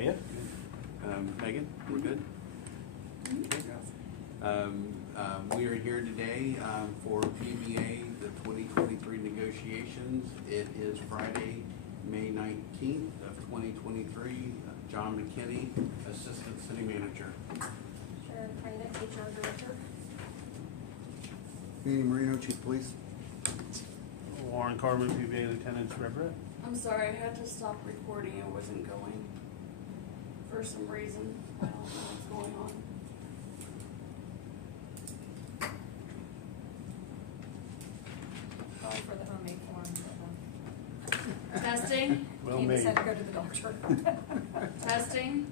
are you? Megan, we're good? We are here today for PBA, the 2023 negotiations. It is Friday, May 19th of 2023. John McKinney, Assistant City Manager. Sharon Kreinick, HR Director. Andy Marino, Chief of Police. Warren Carmen, PBA Lieutenants Rep. I'm sorry, I had to stop recording. It wasn't going for some reason. I don't know what's going on. Sorry for the homemade form. Testing, Well He just made. had to go to the doctor. testing.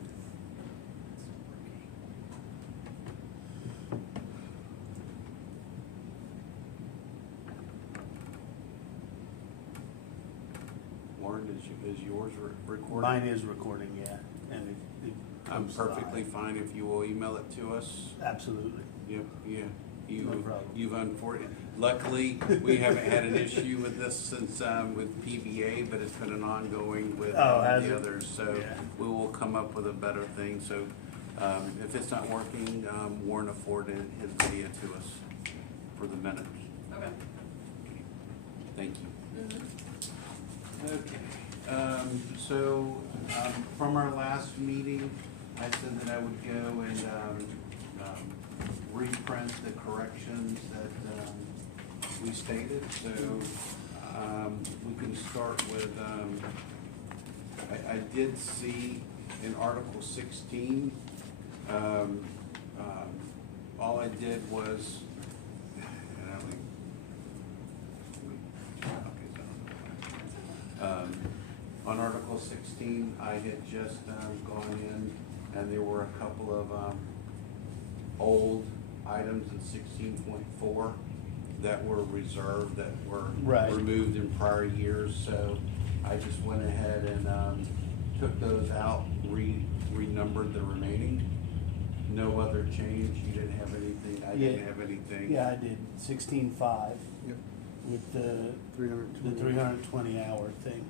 Warren, is yours recording? Mine is recording, yeah, and it I'm comes perfectly live. fine if you will email it to us. Absolutely. Yep, yeah. No problem. You've unfortunately, luckily, we haven't had an issue with this since, with PBA, but it's been an ongoing with has the it? others. So Yeah. we will come up with a better thing. So, if it's not working, Warren afforded his video to us for the minutes. Okay. Thank you. Mm-hmm. Okay, from our last meeting, I said that I would go and, reprint the corrections that, we stated, so, we can start with, I did see in Article 16, all I did was, and I only, on Article 16, I had just gone in, and there were a couple of old items in 16.4 that were reserved, that were Right. removed in prior years. So I just went ahead and took those out, renumbered the remaining. No other change. You didn't have anything. I didn't have anything. Yeah, I did 16.5 Yep. with the 320. 320 hour thing.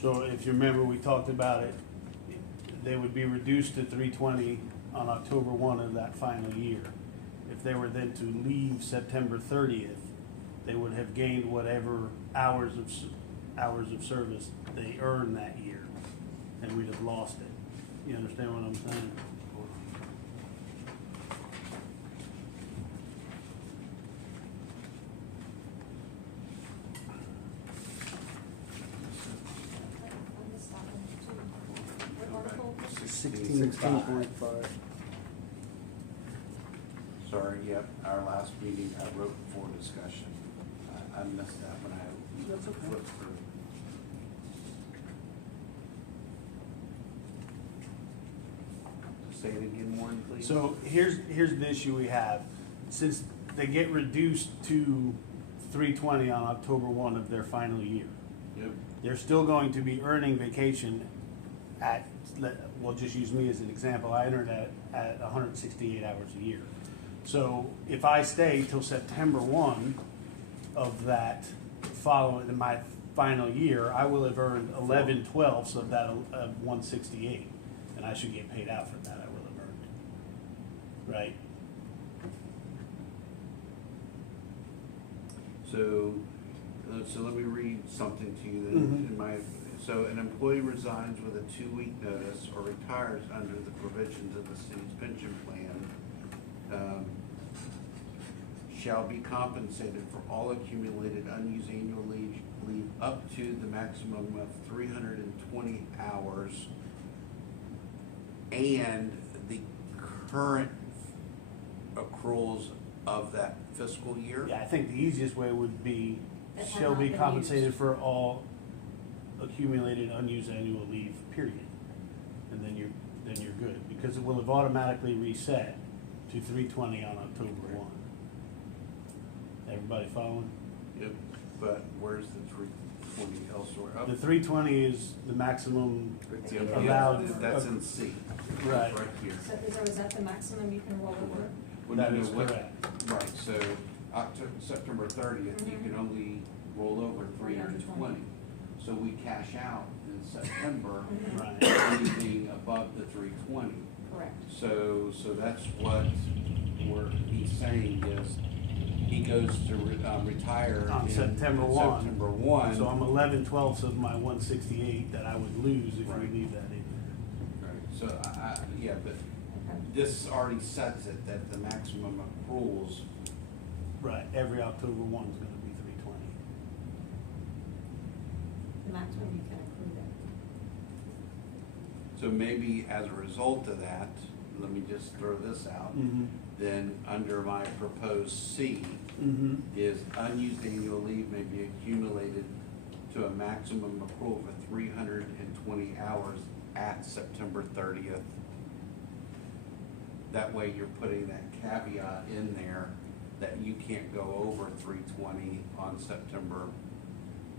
So if you remember, we talked about it, they would be reduced to 320 on October 1 of that final year. If they were then to leave September 30th, they would have gained whatever hours of service they earned that year, and we'd have lost it. You understand what I'm saying? On this one, too. What article? 16.5. Sorry, yep, our last meeting, I wrote for discussion. I missed that when I That's okay. flipped through. Say it again, Warren, please. So here's the issue we have. Since they get reduced to 320 on October 1 of their final year, Yep, they're still going to be earning vacation at, we'll just use me as an example, I entered at 168 hours a year. So if I stay till September 1 of that following, my final year, I will have earned 11/12ths of that 168, and I should get paid out for that, I will have earned. Right? so let me read something to you then. So an employee resigns with a 2-week notice or retires under the provisions of the city's pension plan, shall be compensated for all accumulated unused annual leave up to the maximum of 320 hours and the current accruals of that fiscal year. Yeah, I think the easiest way would be, That have shall not be been compensated used. for all accumulated unused annual leave, period. And then you're good, because it will have automatically reset to 320 on October 1. Everybody following? Yep, but where's the 320 elsewhere? The 320 is the maximum Yep, allowed. That's in C. Right. Right here. So is that the maximum you can roll over? Well, That you know is what- correct. Right, so September 30th, you can only roll over 320. So we cash out in September Right. anything above the 320. Correct. So that's what he's saying is, he goes to retire On in September 1. September 1. So I'm 11/12 of my 168 that I would lose if Right. we leave that in. Right. So yeah, but Okay. this already sets it that the maximum accruals. Right, every October 1 is gonna be 320. The maximum you can accrue that. So maybe as a result of that, let me just throw this out. Mm-hmm. Then under my proposed C Mm-hmm. is unused annual leave may be accumulated to a maximum accrual for 320 hours at September 30th. That way you're putting that caveat in there that you can't go over 320 on September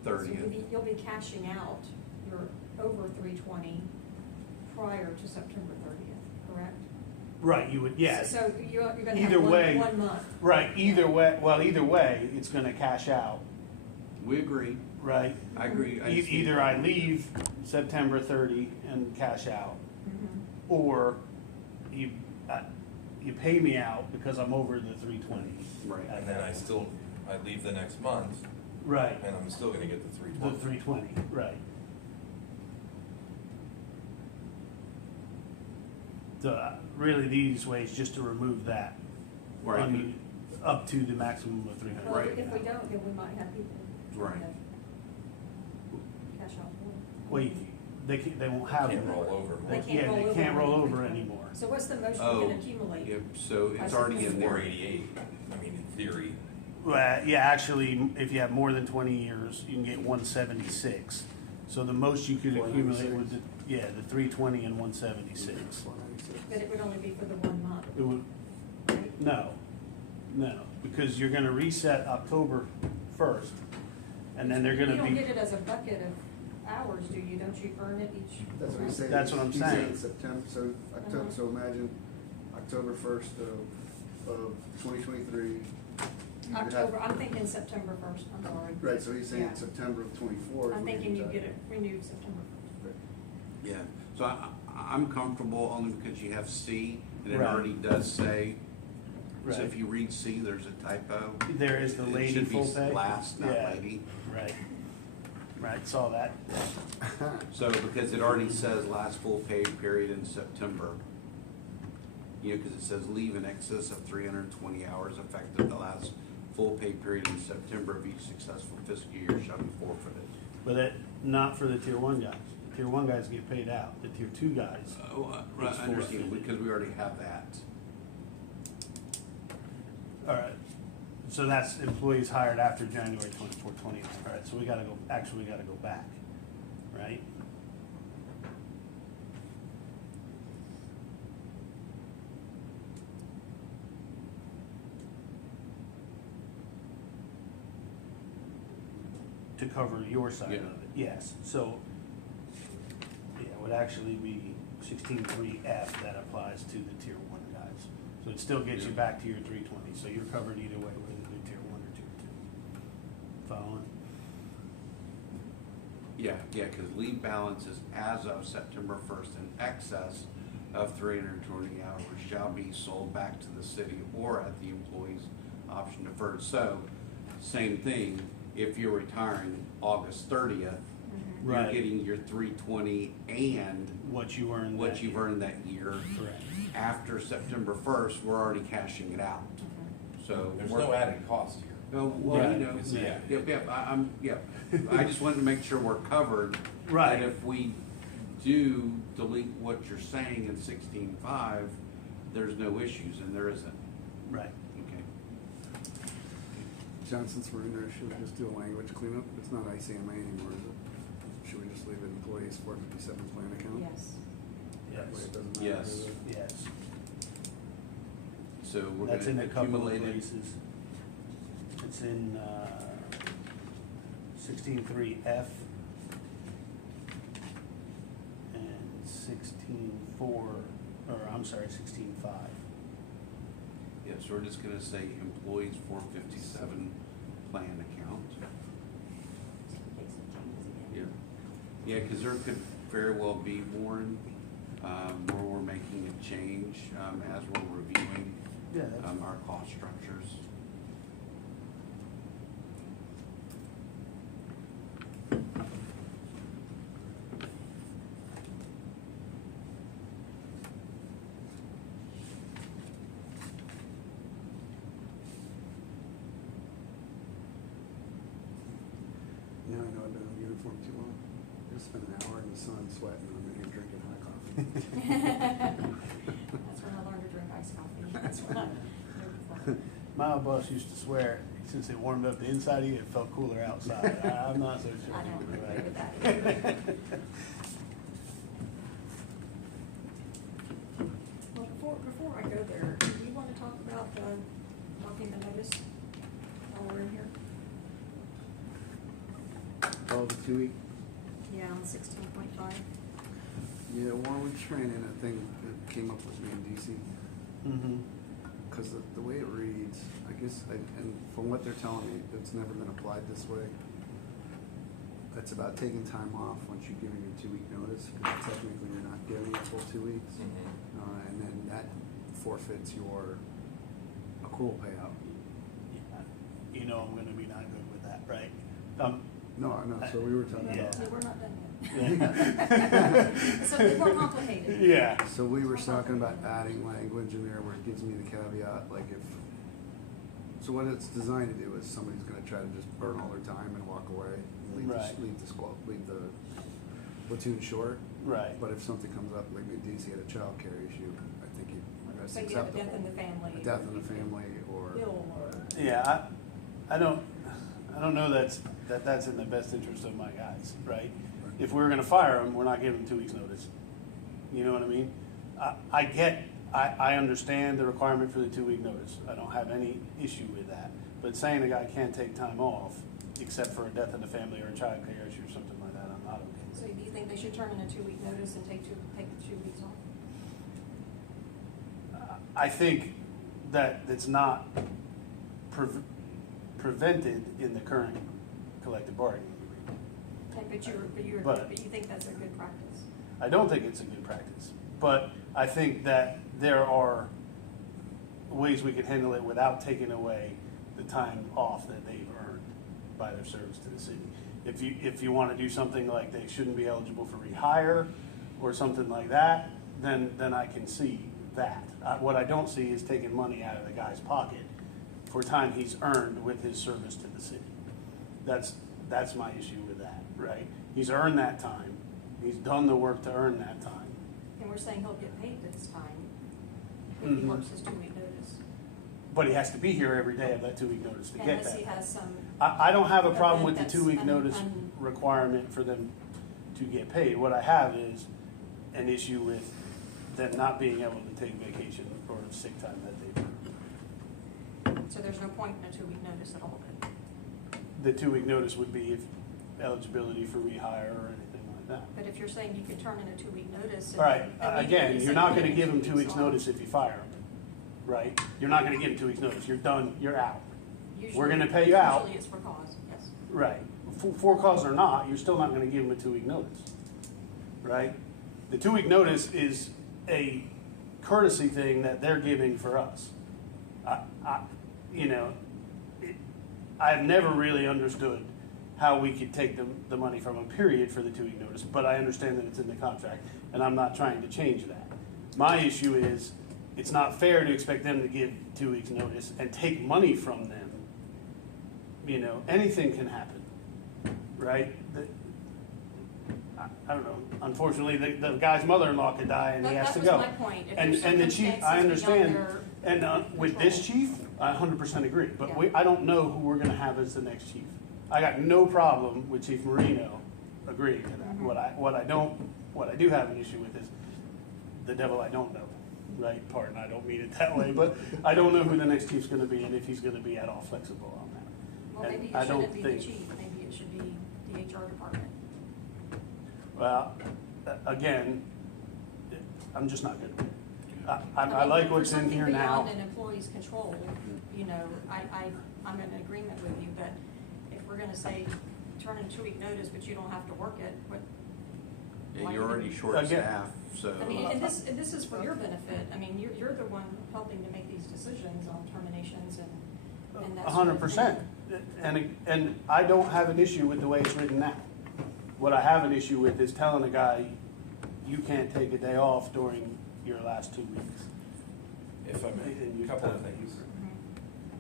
So 30th. you'll be cashing out your over 320 prior to September 30th, correct? Right, you would, yeah. So you're gonna Either have way- one month. Right, either way, it's gonna cash out, We agree. right? I agree. I just think- Either I leave September 30 and cash out, Mhm. or you pay me out because I'm over the 320. Right. at And that then I point. leave the next month, Right, and I'm still gonna get the the 320. 320, right. So really, the easiest way is just to remove that. Right. I mean, up to the maximum of 300. Well, Right. if we don't, then we might have people Right. trying to cash out more. Well, they won't have. Can't it. roll over. They can't Yeah, roll they over can't roll more than over 320. anymore. So what's the most you Oh, can accumulate? yep, so it's already in there. 488, I mean, in theory. Well, yeah, actually, if you have more than 20 years, you can get 176. So the most you could accumulate would, the 320 and 176. 496. But it would only be for the 1 month, It would, right? no, because you're gonna reset October 1st, and then they're You gonna don't be, get it as a bucket of hours, do you? Don't you earn it each? That's what he's saying. That's what I'm He's saying. September, so October, Uh-huh. so imagine October 1st of 2023. you would have- October, I'm thinking September 1st, I'm sorry. Right, so he's saying Yeah. September of 24. I'm thinking you get it renewed September 1st. Yeah, so I'm comfortable only because you have C, and it Right. already does say, so Right. if you read C, there's a typo. there is the It lady should be full pay. last, not Yeah. lady. Right, right, saw that. So, because it already says last full pay period in September. You know, because it says leave in excess of 320 hours effective the last full pay period in September of each successful fiscal year shall be forfeited. But that, not for the tier 1 guys. The tier 1 guys get paid out, the tier 2 guys. Oh, right, It's I understand, forfeited. because we already have that. All right, so that's employees hired after January 24, 20. All right, so we gotta go back, right? To cover your side of Yeah. it, yes, so, yeah, it would actually be 16.3F that applies to the tier 1 guys. So it still gets you Yeah. back to your 320, so you're covered either way, whether you do tier 1 or tier 2. Following? Yeah, because leave balances as of September 1st in excess of 320 hours shall be sold back to the city or at the employee's option deferred. So, same thing, if you're retiring August 30th, you're Right. getting your 320 and What you earned. what that you've year. earned that year. Correct. After September 1st, we're already cashing it out. So. There's we're- no added cost here. No, well, Right. you know, Yeah. yep, I just wanted to make sure we're covered. Right. And if we do delete what you're saying in 16.5, there's no issues, and there isn't. Right. Okay. John, since we're in there, should we just do a language cleanup? It's not ICMA anymore, is it? Should we just leave it employees 457 plan account? Yes. That way Yes, it doesn't matter. Yes. does it? yes. So we're That's in gonna a couple of accumulate it. places. It's in 16.3F and 16.4, or I'm sorry, 16.5. Yeah, so we're just gonna say employees 457 plan account. Yeah, because there could very well be, Warren, where we're making a change, as we're reviewing, Yeah, our cost structures. Yeah, I know I've been in uniform too long. Just spent an hour in the sun sweating and I'm in here drinking hot coffee. That's when I learned to drink iced coffee. That's when I knew before. my boss used to swear, since it warmed up the inside of you, it felt cooler outside. I'm not so sure. I don't he was agree right. with that either. Well, before I go there, do we want to talk about talking the notice while we're in here? Oh, the 2 week? Yeah, on 16.5. Yeah, Warren ran in a thing that came up with me in DC. Mm-hmm. Because the way it reads, I guess, and from what they're telling me, it's never been applied this way. It's about taking time off once you're giving your 2 week notice, because technically you're not giving a full 2 weeks. And then that forfeits your accrual payout. You know I'm gonna be not good with that, right? No, so we were talking Yeah. about. No, we're not done Yeah. yet. So it's more complicated. Yeah. So we were talking about adding language in there where it gives me the caveat, like if, so what it's designed to do is somebody's gonna try to just burn all their time and walk away, leave Right. leave the platoon short. Right. But if something comes up, like maybe DC had a child care issue, I think that's So you have a acceptable. death in the family. A death in the family or. Ill or. Yeah, I don't know that's in the best interest of my guys, right? If we're gonna fire them, we're not giving them 2 weeks notice. You know what I mean? I understand the requirement for the 2 week notice. I don't have any issue with that. But saying a guy can't take time off, except for a death in the family or a child care issue or something like that, I'm not okay with. So do you think they should turn in a 2 week notice and take the 2 weeks off? I think that it's not prevented in the current collective bargaining agreement. Okay, But- but you think that's a good practice? I don't think it's a good practice, but I think that there are ways we can handle it without taking away the time off that they've earned by their service to the city. If you want to do something like they shouldn't be eligible for rehire or something like that, then I can see that. What I don't see is taking money out of the guy's pocket for time he's earned with his service to the city. That's my issue with that, right? He's earned that time. He's done the work to earn that time. And we're saying he'll get paid this time if he Mhm. works his 2 week notice. But he has to be here every day of that 2 week notice to get Unless he that. has some. I don't have a problem with the event 2 week that's notice requirement for them to get paid. What I have is an issue with them not being able to take vacation or sick time that they've earned. So there's no point in a 2 week notice at all then? The 2 week notice would be if eligibility for rehire or anything like that. But if you're saying you could turn in a 2 week notice. All right, and immediately again, say you're not you gonna need give them 2 weeks off. notice if you fire them, right? You're not gonna give them 2 weeks notice. You're done, you're out. Usually- gonna pay you out. Usually it's for cause, yes. Right. For cause or not, you're still not gonna give them a 2 week notice, right? The 2 week notice is a courtesy thing that they're giving for us. I've never really understood how we could take the money from a period for the 2 week notice, but I understand that it's in the contract, and I'm not trying to change that. My issue is, it's not fair to expect them to give 2 weeks notice and take money from them. Anything can happen, right? I don't know, unfortunately, the guy's mother-in-law could die and he has to go. That was my point. If there's And the chief, I circumstances understand, beyond and with this control. chief, I 100% agree, but Yeah. I don't know who we're gonna have as the next chief. I got no problem with Chief Marino agreeing to that. Mhm. What I do have an issue with is the devil I don't know, right? Pardon, I don't mean it that way, but I don't know who the next chief's gonna be and if he's gonna be at all flexible on that. Well, And maybe I it don't shouldn't be the think- chief, maybe it should be the HR department. Well, again, I'm just not good with it. I mean, like for what's in something here now. Beyond an employee's control, I'm in agreement with you, but if we're gonna say, turn in a 2 week notice, but you don't have to work it, Yeah, you're already short Again. staffed, so. I mean, and this is for your benefit. I mean, you're the one helping to make these decisions on terminations and that sort of thing. 100%. And I don't have an issue with the way it's written now. What I have an issue with is telling a guy, you can't take a day off during your last 2 weeks. If I may, a couple of things.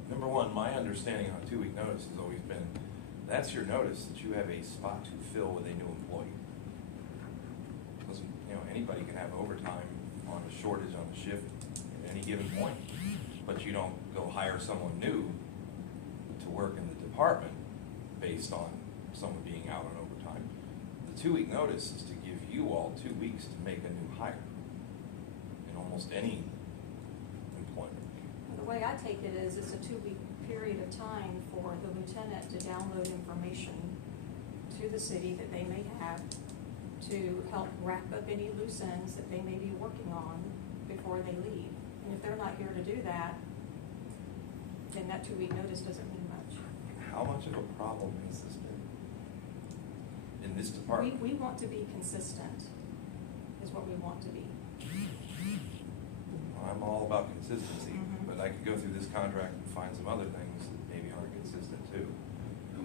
Number one, my understanding on 2 week notice has always been, that's your notice that you have a spot to fill with a new employee. Listen, anybody can have overtime on a shortage on a shift at any given point, but you don't go hire someone new to work in the department based on someone being out on overtime. The 2 week notice is to give you all 2 weeks to make a new hire in almost any employment. The way I take it is it's a 2-week period of time for the lieutenant to download information to the city that they may have to help wrap up any loose ends that they may be working on before they leave. And if they're not here to do that, then that 2-week notice doesn't mean much. How much of a problem has this been in this department? We want to be consistent, is what we want to be. I'm all about consistency, Mhm. but I could go through this contract and find some other things that maybe aren't consistent too.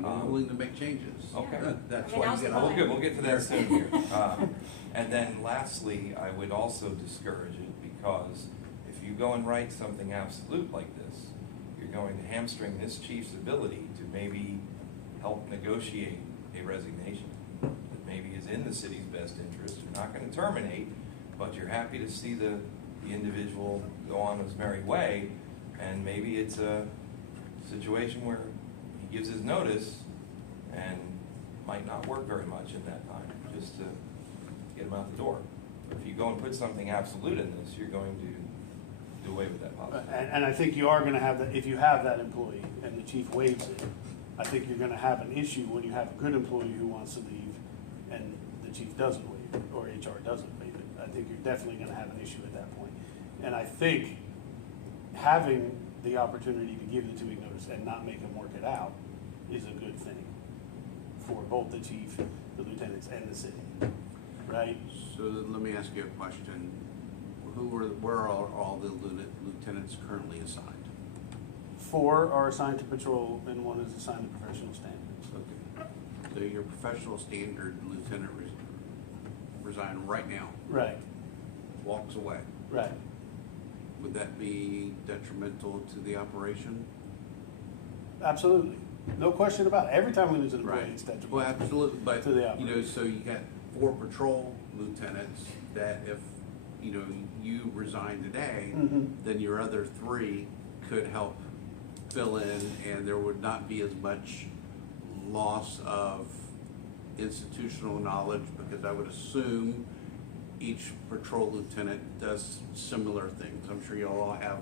I'm willing to make changes. Okay. That's I mean, why now's you the get. time. We'll get to that soon here. And then lastly, I would also discourage it because if you go and write something absolute like this, you're going to hamstring this chief's ability to maybe help negotiate a resignation that maybe is in the city's best interest. You're not going to terminate, but you're happy to see the individual go on his merry way, and maybe it's a situation where he gives his notice and might not work very much in that time, just to get him out the door. But if you go and put something absolute in this, you're going to do away with that policy. And I think you are going to have that, if you have that employee and the chief waives it, I think you're going to have an issue when you have a good employee who wants to leave and the chief doesn't waive it, or HR doesn't waive it. I think you're definitely going to have an issue at that point. And I think having the opportunity to give the 2 week notice and not make them work it out is a good thing for both the chief, the lieutenants, and the city, right? So let me ask you a question. Where are all the lieutenants currently assigned? 4 are assigned to patrol and 1 is assigned to professional standards. Okay. So your professional standard lieutenant resigned right now, Right, walks away. right. Would that be detrimental to the operation? Absolutely. No question about it. Every time we lose an employee, Right. it's detrimental. Well, absolutely, but, To the so you got 4 patrol lieutenants that if, you resign today, Mhm. then your other 3 could help fill in, and there would not be as much loss of institutional knowledge, because I would assume each patrol lieutenant does similar things. I'm sure you all have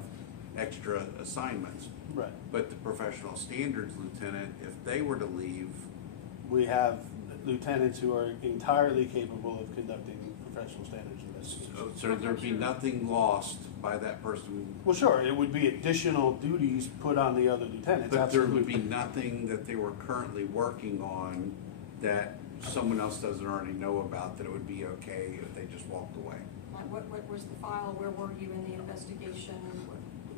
extra assignments. Right. But the professional standards lieutenant, if they were to leave, We have lieutenants who are entirely capable of conducting professional standards investigations. so there'd be nothing lost by that person. Well, sure, it would be additional duties put on the other lieutenants, But there would be absolutely. nothing that they were currently working on that someone else doesn't already know about, that it would be okay if they just walked away. Like, what was the file, where were you in the investigation?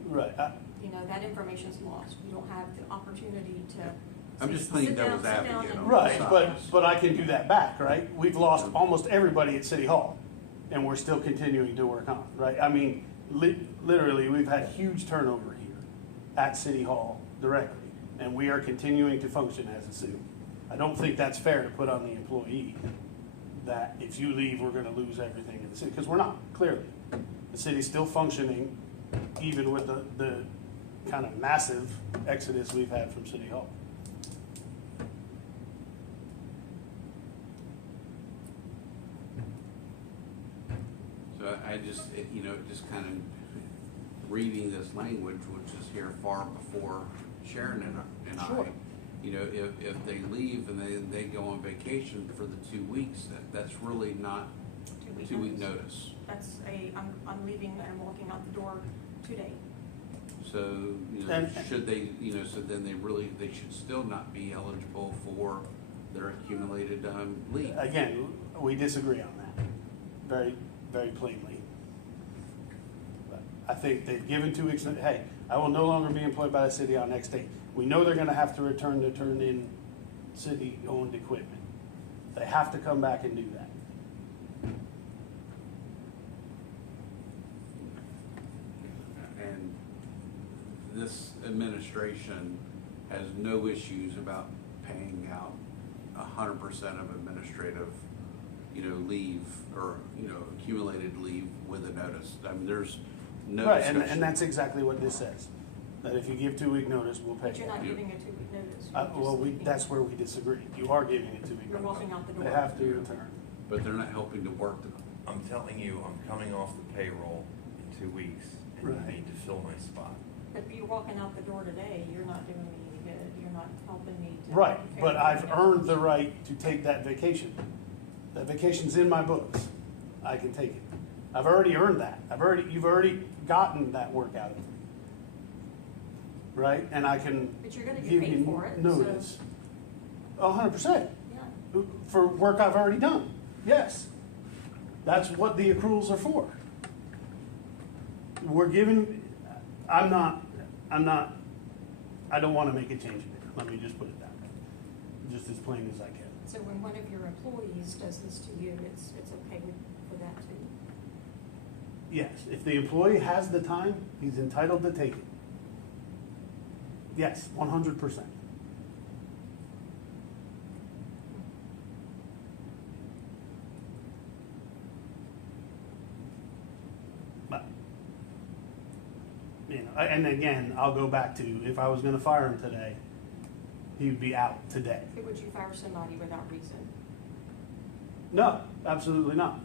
Right. That information's lost. You don't have the opportunity to. I'm just sit playing down- devil's sit down advocate and- on Right, sides. but I can do that back, right? We've lost almost everybody at City Hall, and we're still continuing to work on it, right? I mean, literally, we've had huge turnover here at City Hall directly, and we are continuing to function as a city. I don't think that's fair to put on the employee, that if you leave, we're gonna lose everything in the city, because we're not, clearly. The city's still functioning, even with the kind of massive exodus we've had from City Hall. So I just, just kind of reading this language, which is here far before Sharon and I. Sure. If they leave and they go on vacation for the 2 weeks, that's really not 2 week 2 week notice. That's I'm leaving and I'm walking out the door today. So, And- should they, so then they should still not be eligible for their accumulated leave. Again, we disagree on that. very, very plainly. But I think they've given 2 weeks, hey, I will no longer be employed by the city on X date. We know they're gonna have to turn in city-owned equipment. They have to come back and do that. And this administration has no issues about paying out 100% of administrative, leave or, accumulated leave with a notice. I mean, there's no Right, discussion. and that's exactly what this says, that if you give 2 week notice, we'll pay But you're you. not giving a 2 week notice. Well, that's where we disagree. You are giving a 2 week You're notice. walking out the door. They have to return. But they're not helping to work the I'm telling you, I'm coming off the payroll in 2 weeks, and Right. you need to fill my spot. But you're walking out the door today, you're not doing me any good, you're not helping me to. Right, take care but of I've everything earned else. the right to take that vacation. That vacation's in my books. I can take it. I've already earned that. You've already gotten that work out of me. Right, and I can But you're gonna get give paid you for it, so- notice. 100%. Yeah. For work I've already done, yes. That's what the accruals are for. We're giving, I don't wanna make a change in it, let me just put it that way, just as plain as I can. So when one of your employees does this to you, it's okay for that too? Yes, if the employee has the time, he's entitled to take it. Yes, 100%. But, and again, I'll go back to, if I was gonna fire him today, he'd be out today. Would you fire somebody without reason? No, absolutely not.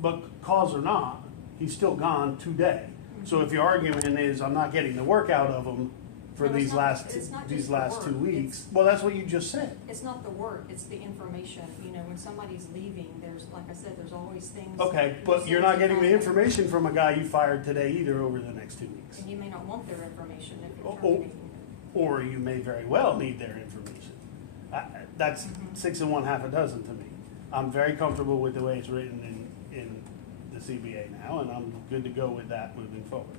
But cause or not, he's still gone today. So if your argument is, I'm not getting the work out of him for No, it's these not- last, it's not these just the last 2 work. weeks, well, that's what you just said. It's not the work, it's the information. When somebody's leaving, there's, like I said, there's always things. Okay, but you're not getting the information from a guy you fired today either over the next 2 weeks. And you may not want their information if you're Oh, terminating them. Or you may very well need their information. That's Mhm. 6 and 1/2 dozen to me. I'm very comfortable with the way it's written in the CBA now, and I'm good to go with that moving forward.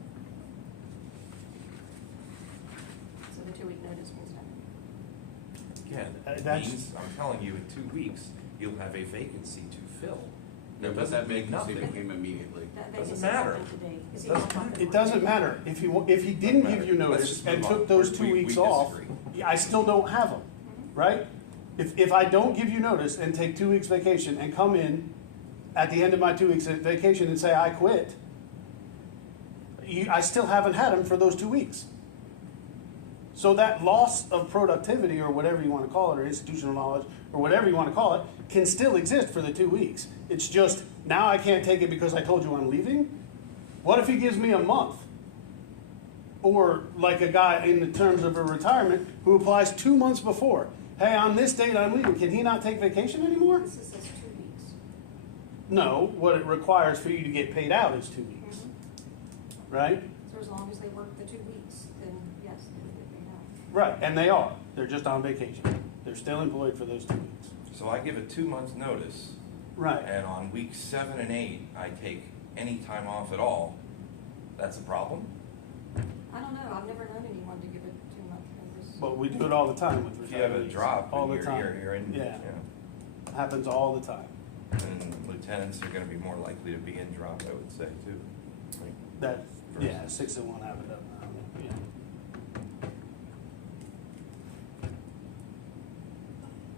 So the 2 week notice means nothing. Again, it That's- means, I'm telling you, in 2 weeks, you'll have a vacancy to fill. No, It but doesn't that mean vacancy nothing. became immediately. That Doesn't vacancy matter. happened today. Is he Doesn't not matter. It doesn't matter. If he didn't give you Let's notice just and move took on. those We- 2 we weeks off, disagree. I still don't have them, right? If I don't give you notice and take 2 weeks vacation and come in at the end of my 2 weeks of vacation and say I quit, I still haven't had them for those 2 weeks. So that loss of productivity, or whatever you want to call it, or institutional knowledge, or whatever you want to call it, can still exist for the 2 weeks. It's just, now I can't take it because I told you I'm leaving? What if he gives me a month? Or like a guy in the terms of a retirement who applies 2 months before. Hey, on this date I'm leaving. Can he not take vacation anymore? This says 2 weeks. No, what it requires for you to get paid out is 2 weeks, right? So as long as they work the 2 weeks, then yes, they would get paid out. Right, and they are. They're just on vacation. They're still employed for those 2 weeks. So I give a 2 month notice, Right. and on weeks 7 and 8, I take any time off at all. That's a problem? I don't know, I've never known anyone to give a 2 month notice. But we do it all the time with If you have a retirees. drop, All the you're, time. you're in, Yeah, happens all the time. And lieutenants are gonna be more likely to be in drop, I would say, too. Right? That, yeah, Versus- 6 and 1/2 up now, yeah.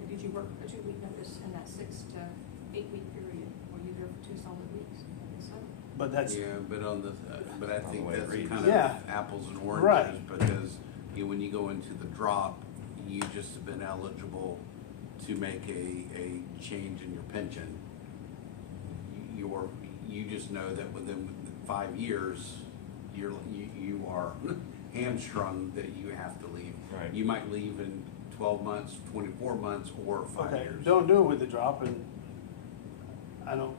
Did you work a 2 week notice in that 6 to 8 week period? Were you there for 2 solid weeks? I guess so. But that's, Yeah, but but I On the think way it that's reads. kind Yeah. of apples and Right. oranges, because, when you go into the drop, you just have been eligible to make a change in your pension. You just know that within 5 years, you are hamstrung that you have to leave. Right. You might leave in 12 months, 24 months, or 5 okay, years. don't do it with the drop, and I don't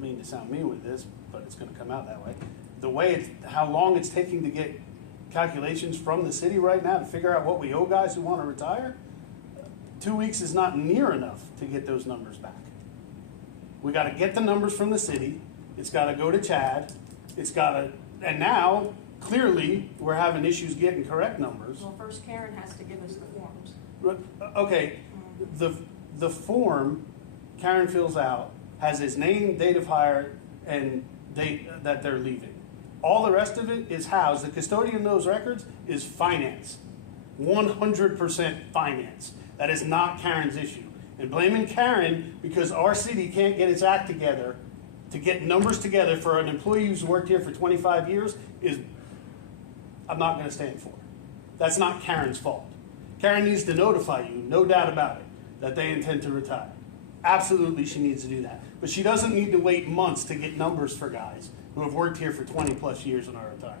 mean to sound mean with this, but it's gonna come out that way. The way how long it's taking to get calculations from the city right now to figure out what we owe guys who wanna retire, 2 weeks is not near enough to get those numbers back. We gotta get the numbers from the city, it's gotta go to Chad, it's gotta, and now, clearly, we're having issues getting correct numbers. Well, first Karen has to give us the forms. Okay, the form Karen fills out has his name, date of hire, and date that they're leaving. All the rest of it is housed. The custodian of those records is finance. 100% finance. That is not Karen's issue. And blaming Karen because our city can't get its act together to get numbers together for an employee who's worked here for 25 years is, I'm not going to stand for. That's not Karen's fault. Karen needs to notify you, no doubt about it, that they intend to retire. Absolutely, she needs to do that. But she doesn't need to wait months to get numbers for guys who have worked here for 20 plus years and are retiring.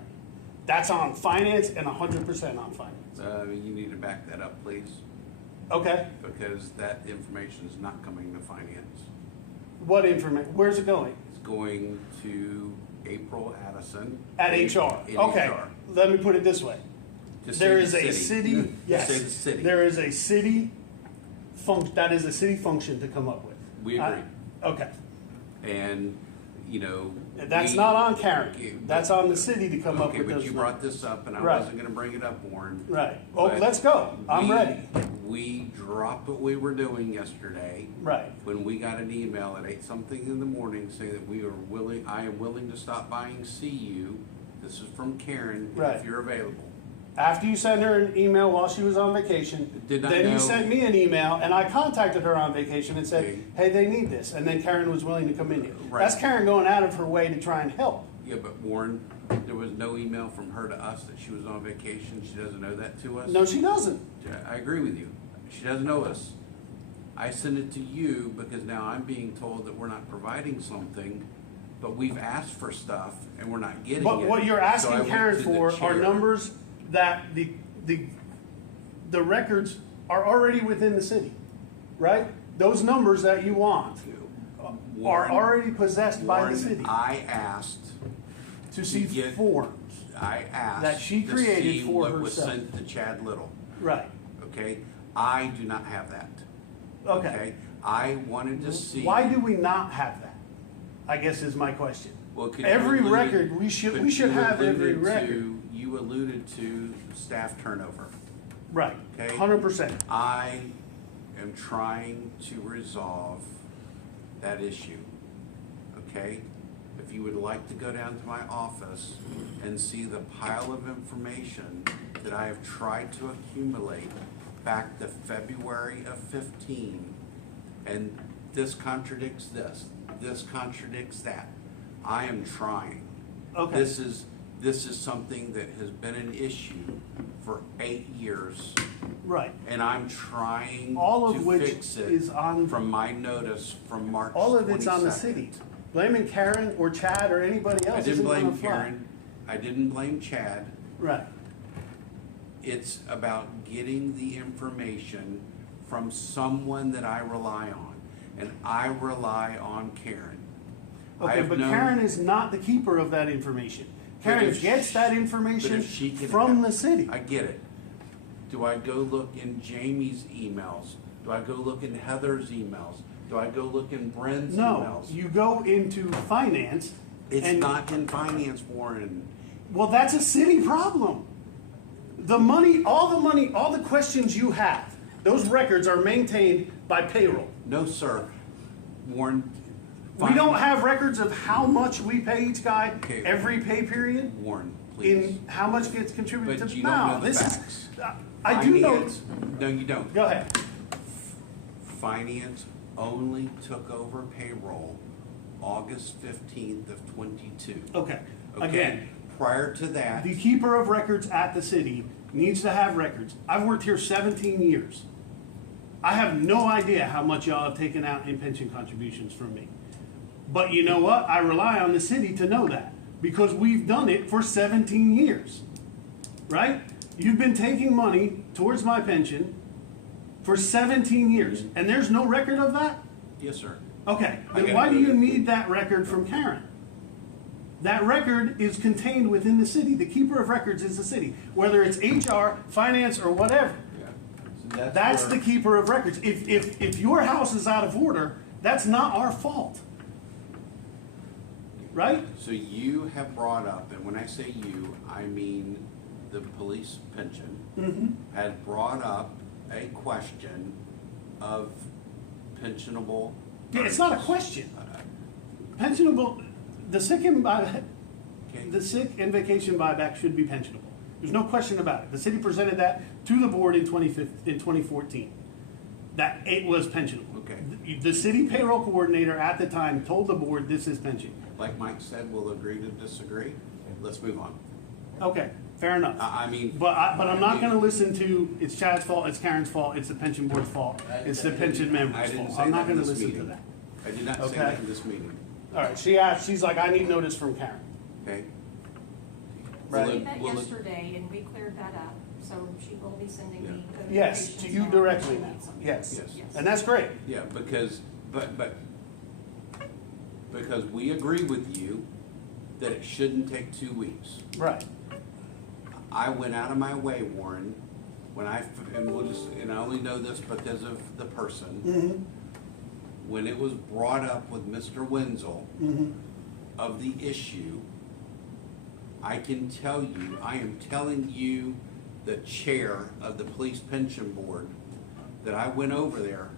That's on finance and 100% on finance. You need to back that up, please, Okay, because that information is not coming to finance. what information, where's it going? It's going to April Addison. At HR. In Okay, HR. let me put it this way. Just There say is the a city, yes, Say the city. there is a city that is a city function to come up with. We agree. Okay, And, you know. that's we- not on Okay, Karen, but- that's on the city to come up Okay, with but those you brought numbers. this up, and I Right. wasn't gonna bring it up, Warren. Right, oh, But let's go, I'm we- ready, We dropped what we were doing yesterday right, when we got an email at 8-something in the morning saying that I am willing to stop buying CU. This is from Karen, Right. if you're available. after you sent her an email while she was on vacation, Did not then know- you sent me an email, and I contacted her on vacation and said, Okay. hey, they need this, and then Karen was willing to come in here. Right. That's Karen going out of her way to try and help. Yeah, but Warren, there was no email from her to us that she was on vacation. She doesn't know that to us. No, she doesn't. Yeah, I agree with you. She doesn't know us. I sent it to you because now I'm being told that we're not providing something, but we've asked for stuff and we're not getting it. But what you're So I asking went Karen to the for are chair. numbers that the records are already within the city, right? Those numbers that you want are Warren- already possessed by the Warren, city I asked, to see get- forms. I asked. That she to created see for what was herself. sent to Chad Little, Right, okay? I do not have that, okay. I wanted to see. Why do we not have that? I guess is my question. Well, 'cause you Every alluded- record, we should but you have every alluded record. to- You alluded to staff turnover. Right, Okay. 100%. I am trying to resolve that issue, okay? If you would like to go down to my office and see the pile of information that I have tried to accumulate back to February of 15, and this contradicts this contradicts that. I am trying. Okay. This is something that has been an issue for 8 years. Right. And I'm trying All of to which fix it is on- from my notice from March 22nd. All of it's on the city. Blaming Karen or Chad or anybody I else didn't isn't gonna blame fly. Karen. I didn't blame Chad. Right. It's about getting the information from someone that I rely on. And I rely on Karen. Okay, I've but known- Karen is not the keeper of that information. But Karen if gets she- that but information if she can from have- the city. I get it. Do I go look in Jamie's emails? Do I go look in Heather's emails? Do I go look in Bryn's No, emails? you go into finance. It's and- not in finance, Warren. Well, that's a city problem. The money, all the questions you have, those records are maintained by payroll. No, sir. Warren. We don't have records of how much we pay each guy Okay. every pay period, Warren, please. in how much gets contributed But to. you don't know the this facts. is. I do know. Finance- No, you don't. Go ahead. Finance only took over payroll August 15th of 22. Okay. Okay? Again, Prior to that, the keeper of records at the city needs to have records. I've worked here 17 years. I have no idea how much y'all have taken out in pension contributions from me. But you know what? I rely on the city to know that because we've done it for 17 years. Right? You've been taking money towards my pension for 17 years, and there's no record of that? yes, sir. Okay, I then gotta why go do you to- need that record from Karen? That record is contained within the city. The keeper of records is the city, whether it's HR, finance, or whatever. Yeah. So That's where- the keeper of records. If your house is out of order, that's not our fault. right? So you have brought up, and when I say you, I mean the police pension, had brought up a question of pensionable. Yeah, it's not a question. Pensionable, the sick and Okay. the sick and vacation buyback should be pensionable. There's no question about it. The city presented that to the board in 2014. That it was pensionable. Okay. The city payroll coordinator at the time told the board this is pension. Like Mike said, we'll agree to disagree. Let's move on. Okay, fair enough. I mean. But I'm not gonna listen to, it's Chad's fault, it's Karen's fault, it's the pension board's fault, it's the pension I members' didn't fault. say I'm that not in gonna this listen to meeting. that. I did not say Okay. that in this meeting, All right, she's like, I need notice from Karen. okay? So Right. we met Will it- yesterday and we cleared that up, so she will be sending me the Yes, to notifications you now. directly now, yes. Yes. And that's great. Yeah, because we agree with you that it shouldn't take 2 weeks. Right. I went out of my way, Warren, and I only know this because of the person. When it was brought up with Mr. Wenzel of the issue, I can tell you, I am telling you, the chair of the police pension board, that I went over there.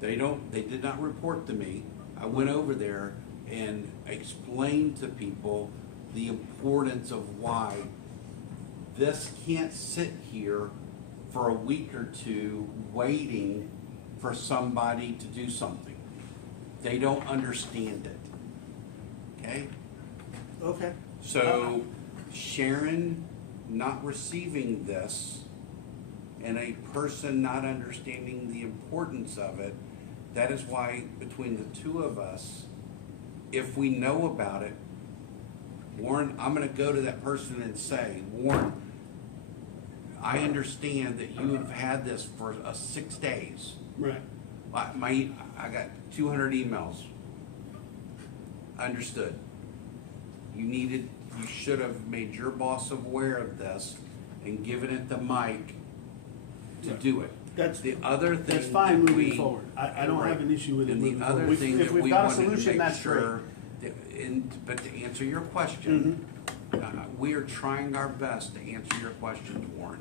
They did not report to me. I went over there and explained to people the importance of why this can't sit here for a week or two waiting for somebody to do something. They don't understand it. Okay? Okay. So Sharon not receiving this and a person not understanding the importance of it, that is why between the two of us, if we know about it, Warren, I'm gonna go to that person and say, Warren, I understand that you have had this for 6 days. Right. I got 200 emails. Understood. You should have made your boss aware of this and given it to Mike to do it. That's, The other thing. that's fine that moving we- forward. I don't have an issue with it And moving the forward. other thing If that we've we got a wanted to solution, make that's great. sure, but to answer your question, we are trying our best to answer your question, Warren.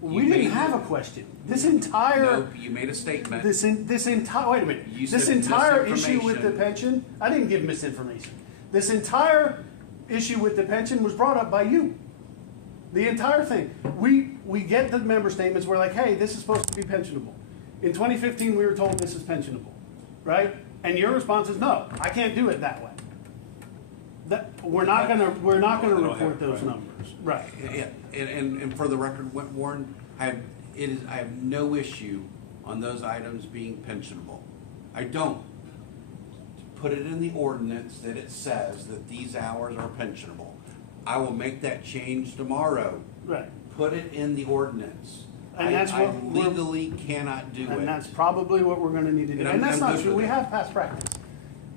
We You didn't made- have a question. This entire, No, you made a statement. this entire, wait a minute. You This said entire issue with the misinformation. pension, I didn't give misinformation. This entire issue with the pension was brought up by you. The entire thing. We get the member statements, we're like, hey, this is supposed to be pensionable. In 2015, we were told this is pensionable, right? And your response is, no, I can't do it that way. We're not gonna report those numbers, right? Yeah, and for the record, Warren, I have no issue on those items being pensionable. I don't. Put it in the ordinance that it says that these hours are pensionable. I will make that change tomorrow. Right. Put it in the ordinance. And that's I what we're- legally cannot do it. And that's probably what we're gonna need to do. And And that's I'm not good true, with we it. have past practice,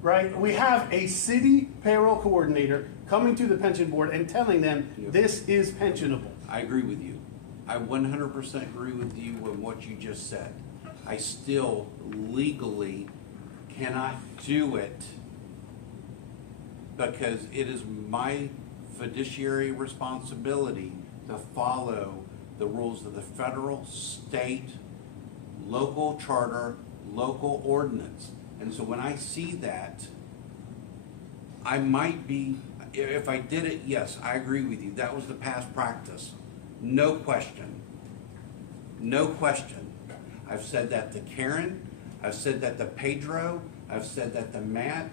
right? We have a city payroll coordinator coming to the pension board and telling them, Yeah. this is pensionable. I agree with you. I 100% agree with you on what you just said. I still legally cannot do it because it is my fiduciary responsibility to follow the rules of the federal, state, local charter, local ordinance. And so when I see that, I might be, if I did it, yes, I agree with you. That was the past practice. No question. No question. I've said that to Karen. I've said that to Pedro. I've said that to Matt,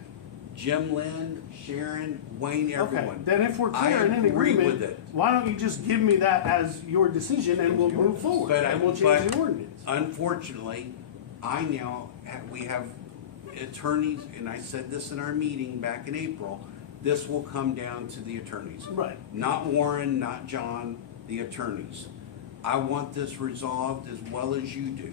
Jim Lynn, Sharon, Wayne, Okay, everyone. then if we're I clear and in agree with agreement, it. why don't you just give me that as your decision and we'll move forward and we'll change the ordinance? Unfortunately, we have attorneys, and I said this in our meeting back in April, this will come down to the attorneys. Right. Not Warren, not John, the attorneys. I want this resolved as well as you do,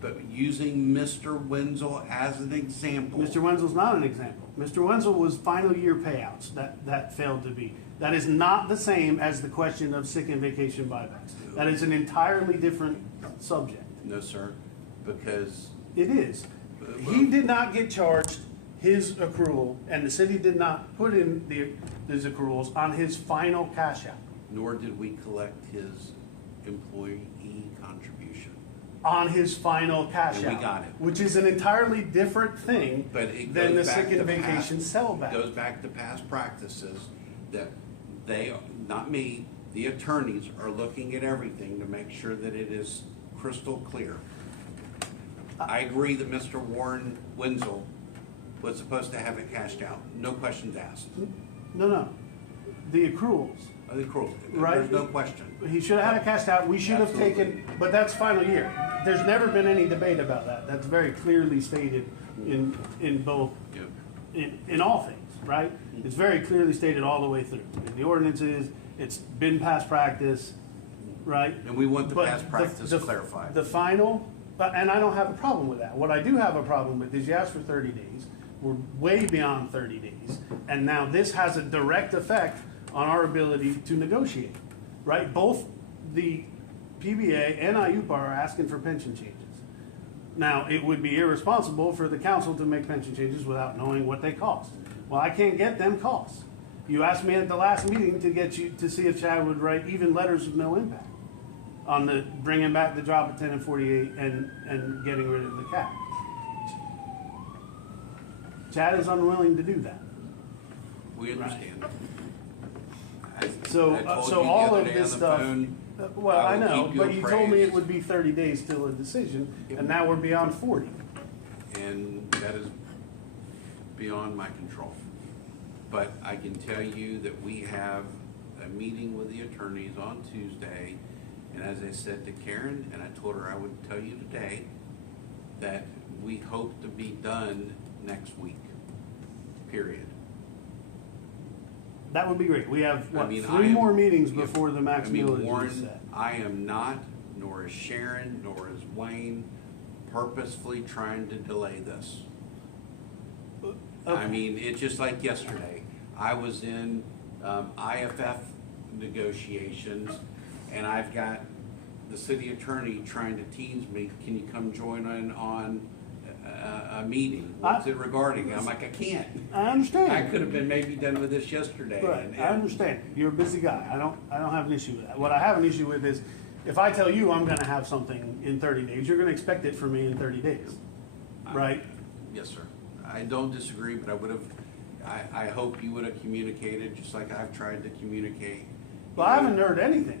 but using Mr. Wenzel as an example. Mr. Wenzel's not an example. Mr. Wenzel was final year payouts that failed to be. That is not the same as the question of sick and vacation buybacks. That is an entirely different subject. No, sir, because It is. He did not get charged his accrual, and the city did not put in his accruals on his final cash out. Nor did we collect his employee contribution. On his final cash And out. we got it. Which is an entirely different thing But it than the goes back sick and to vacation past- sellback. Goes back to past practices that they, not me, the attorneys are looking at everything to make sure that it is crystal clear. I agree that Mr. Warren Wenzel was supposed to have it cashed out, no questions asked. No. The accruals, I think cruel, right? there's no question. He should have had it cashed out. We should have Absolutely. taken, but that's final year. There's never been any debate about that. That's very clearly stated in both, Yep. in all things, right? It's very clearly stated all the way through. In the ordinances, it's been past practice, right? And we want the But past practice clarified. The final, and I don't have a problem with that. What I do have a problem with is you asked for 30 days. We're way beyond 30 days. And now this has a direct effect on our ability to negotiate, right? Both the PBA and IUPA are asking for pension changes. Now, it would be irresponsible for the council to make pension changes without knowing what they cost. Well, I can't get them costs. You asked me at the last meeting to get you, to see if Chad would write even letters of no impact on the bringing back the drop at 10 and 48 and getting rid of the cap. Chad is unwilling to do that. We understand. So, I told so you the all other of day this on the stuff, phone, well, I I will know, keep you but you told me it appraised. would be 30 days till a decision, and now we're beyond 40. and that is beyond my control. But I can tell you that we have a meeting with the attorneys on Tuesday, and as I said to Karen, and I told her I would tell you today, that we hope to be done next week, period. That would be great. We have, I what, mean, 3 more meetings before the max I mean, millage Warren, is set. I am not, nor is Sharon, nor is Wayne, purposefully trying to delay this. I Okay. mean, it's just like yesterday. I was in IFF negotiations, and I've got the city attorney trying to tease me, can you come join in on a meeting? What's it regarding? I'm like, I can't. I understand. I could have been maybe done with this yesterday. Right, and- I understand. You're a busy guy. I don't have an issue with that. What I have an issue with is, if I tell you I'm gonna have something in 30 days, you're gonna expect it from me in 30 days, right? Yes, sir. I don't disagree, but I would have, I hope you would have communicated, just like I've tried to communicate. Well, I haven't heard anything.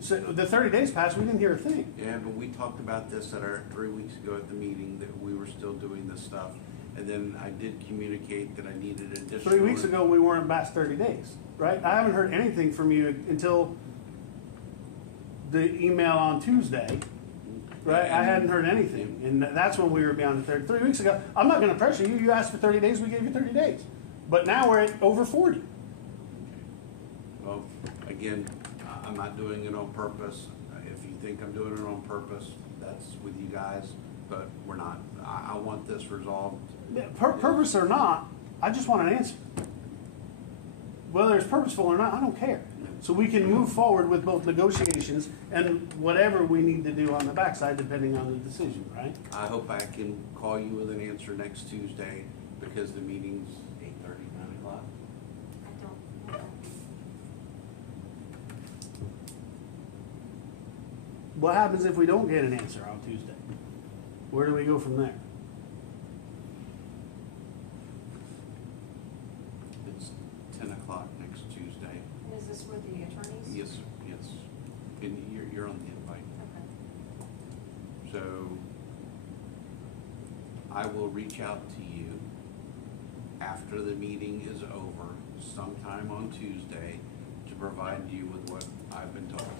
So the 30 days passed, we didn't hear a thing. Yeah, but we talked about this at our 3 weeks ago at the meeting, that we were still doing this stuff. And then I did communicate that I needed additional. 3 weeks ago, we weren't past 30 days, right? I haven't heard anything from you until the email on Tuesday, right? I hadn't heard anything, and that's when we were beyond the 30. 3 weeks ago, I'm not gonna pressure you. You asked for 30 days, we gave you 30 days. But now we're at over 40. Well, again, I'm not doing it on purpose. If you think I'm doing it on purpose, that's with you guys, but we're not. I want this resolved. Yeah, purpose or not, I just want an answer. Whether it's purposeful or not, I don't care. So we can move forward with both negotiations and whatever we need to do on the backside, depending on the decision, right? I hope I can call you with an answer next Tuesday, because the meeting's 8:30, 9 o'clock. I don't. What happens if we don't get an answer on Tuesday? Where do we go from there? It's 10 o'clock next Tuesday. And is this with the attorneys? Yes, sir, yes. And you're on the invite. Okay. So I will reach out to you after the meeting is over, sometime on Tuesday, to provide you with what I've been told.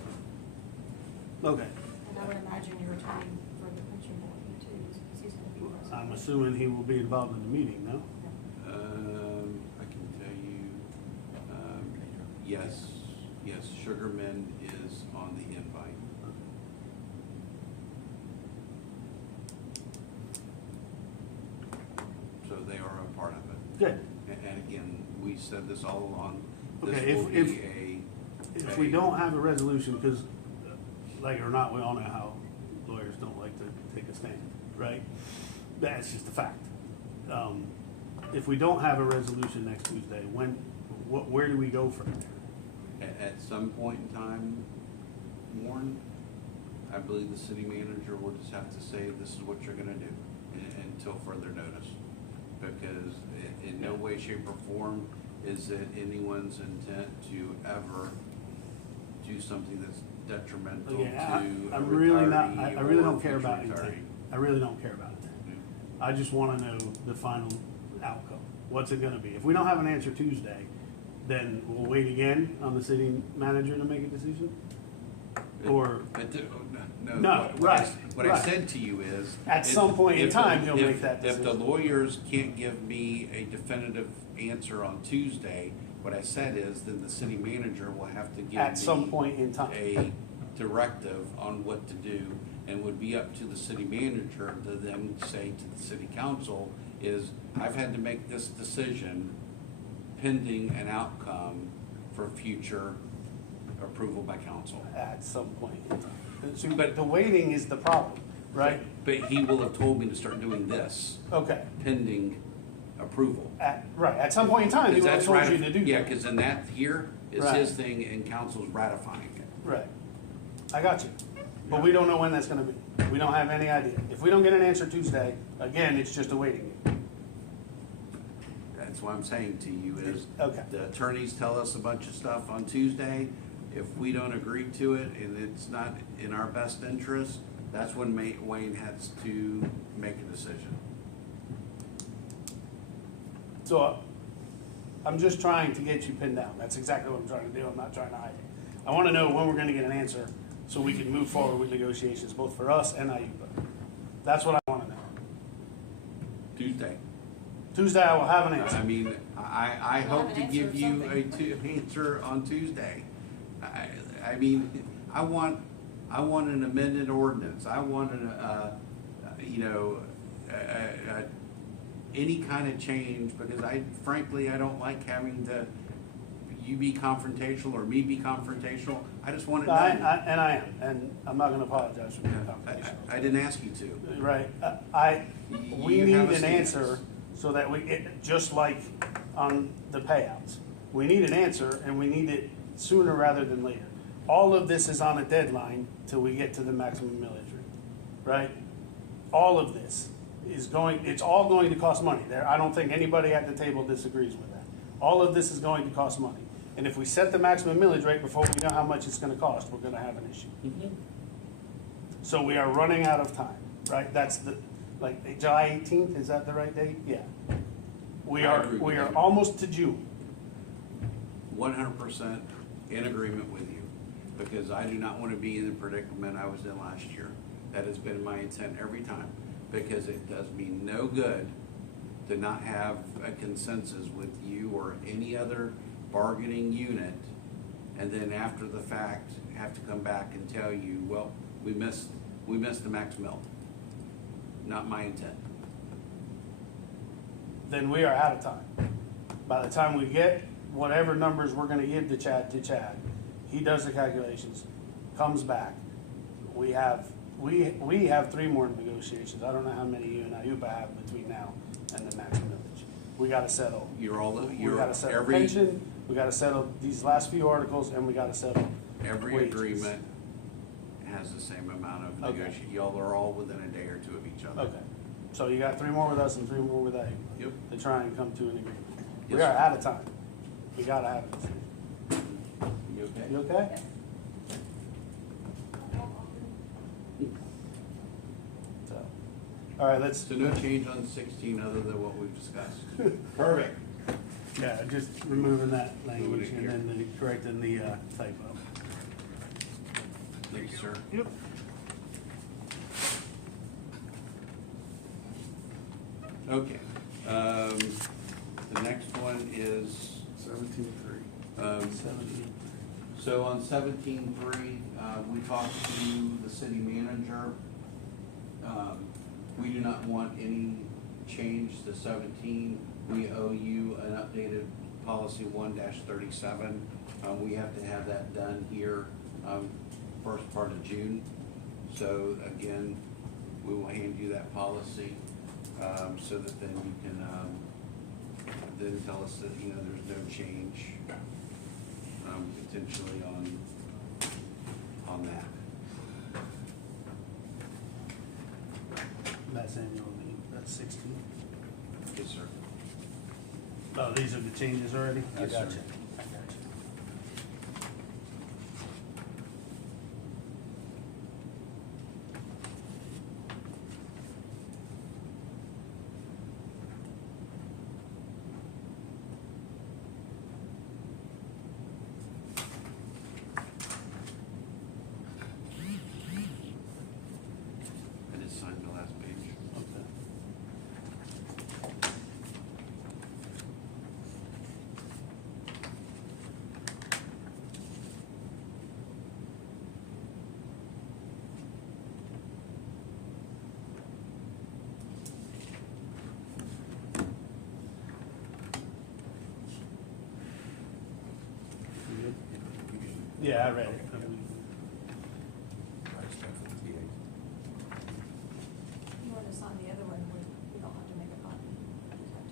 Okay. And I would imagine your attorney for the pension board, too, because he's gonna be present. I'm assuming he will be involved in the meeting, no? I can tell you, yes, Sugarman is on the invite. So they are a part of it. Good. And again, we said this all along, this Okay, will if- be a. If we don't have a resolution, because like it or not, we all know how lawyers don't like to take a stand, right? That's just a fact. if we don't have a resolution next Tuesday, where do we go from there? At some point in time, Warren, I believe the city manager will just have to say, this is what you're gonna do until further notice. Because in no way, shape, or form is it anyone's intent to ever do something that's detrimental to Again, a I'm really not, retiree I really or don't care future about retiree. intent. I really don't care about intent. I just wanna know the final outcome. What's it gonna be? If we don't have an answer Tuesday, then we'll wait again on the city manager to make a decision? Or, No, right, What I right. said to you is. At some point in if the- time, he'll if- make that If the decision. lawyers can't give me a definitive answer on Tuesday, what I said is, then the city manager will have to give me. at some point in time. A directive on what to do, and would be up to the city manager to then say to the city council is, I've had to make this decision pending an outcome for future approval by council. At some point in time. So, But- the waiting is the problem, right? But he will have told me to start doing this Okay, pending approval. at some point in time, he 'Cause will have that's told you ratif- to do that. Yeah, because then that here is Right. his thing and council's ratifying it. Right. I got you. But we don't know when that's gonna be. We don't have any idea. If we don't get an answer Tuesday, again, it's just a waiting game. That's what I'm saying to you is, Okay. the attorneys tell us a bunch of stuff on Tuesday. If we don't agree to it and it's not in our best interest, that's when Wayne has to make a decision. So I'm just trying to get you pinned down. That's exactly what I'm trying to do. I'm not trying to hide it. I want to know when we're going to get an answer so we can move forward with negotiations, both for us and IUPA. That's what I want to know. Tuesday. Tuesday, I will have an answer. I mean, I We'll hope have to an give answer you of a answer on Tuesday. I mean, I want an amended ordinance. I want any kind of change, because frankly, I don't like having you be confrontational or me be confrontational. I just want it done. I am, and I'm not going to apologize for being confrontational. I didn't ask you to. Right, we You need have a an stance. answer so that just like on the payouts. We need an answer and we need it sooner rather than later. All of this is on a deadline till we get to the maximum millage rate, right? All of this it's all going to cost money. I don't think anybody at the table disagrees with that. All of this is going to cost money. And if we set the maximum millage rate before we know how much it's gonna cost, we're gonna have an issue. So we are running out of time, right? That's July 18th, is that the right date? Yeah. We I are, agree with we are that. almost to June. 100% in agreement with you, because I do not want to be in the predicament I was in last year. That has been my intent every time, because it does me no good to not have a consensus with you or any other bargaining unit, and then after the fact, have to come back and tell you, well, we missed the max mill. Not my intent. Then we are out of time. By the time we get whatever numbers we're gonna give to Chad, he does the calculations, comes back. We have 3 more negotiations. I don't know how many you and IUPA have between now and the max millage. We gotta settle. We We gotta settle pension, we gotta settle these last few articles, and we gotta settle Every wages. agreement has the same amount of Okay. negotiation. Y'all are all within a day or two of each other. Okay, so you got 3 more with us and 3 more with IUPA. Yep. To try and come to an agreement. We Yes, are sir. out of time. We gotta have a decision. You okay? You okay? So, all right, let's. So no change on 16 other than what we've discussed? Perfect. Yeah, just removing that Moving language it and here. then correcting the typo. Thank you, sir. Yep. Okay. The next one is, 17-3. 17. so on 17.3, we talked to the city manager. We do not want any change to 17. We owe you an updated policy 1-37. We have to have that done here, first part of June. So again, we will hand you that policy, so that then you can, then tell us that, you know, there's no change, potentially on that. That's annual leave, that's 16. Yes, sir. Oh, these are the changes already? Yes, sir. I got you. I got you. I just signed the last page. Okay. You good? Yeah, I read it. I just went for the TA. You want to sign the other one, we don't have to make a copy. You just have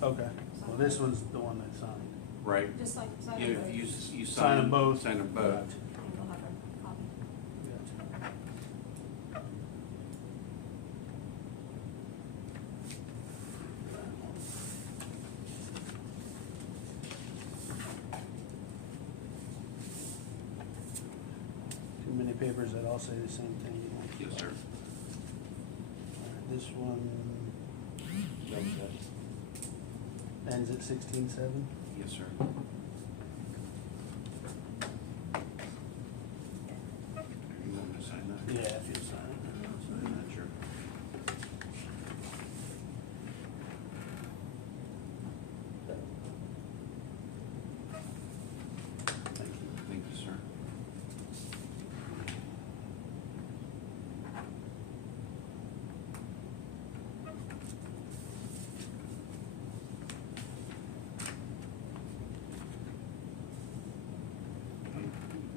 to. Okay, well, this one's the one that's signed. Right. Just sign Yeah, it both, you Sign them both. Sign them both. Gotcha. and you'll have a copy. Gotcha. Too many papers that all say the same thing. Yes, sir. Alright, this one ends at 16/7. Yes, sir. You want me to sign that? Yeah, if you sign it. Sign that, sure. Thank you. Thank you, sir.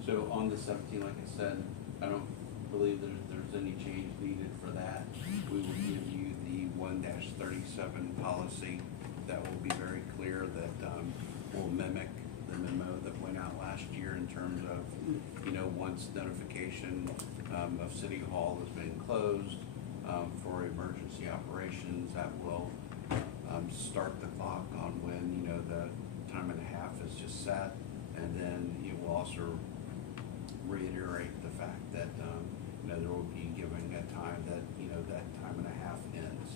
So on the 17, like I said, I don't believe there's any change needed for that. We will give you the 1-37 policy that will be very clear that will mimic the memo that went out last year in terms of, you know, once notification of City Hall has been closed for emergency operations, that will start the clock on when, you know, the time and a half is just set. And then it will also reiterate the fact that, you know, there will be giving a time that, you know, that time and a half ends.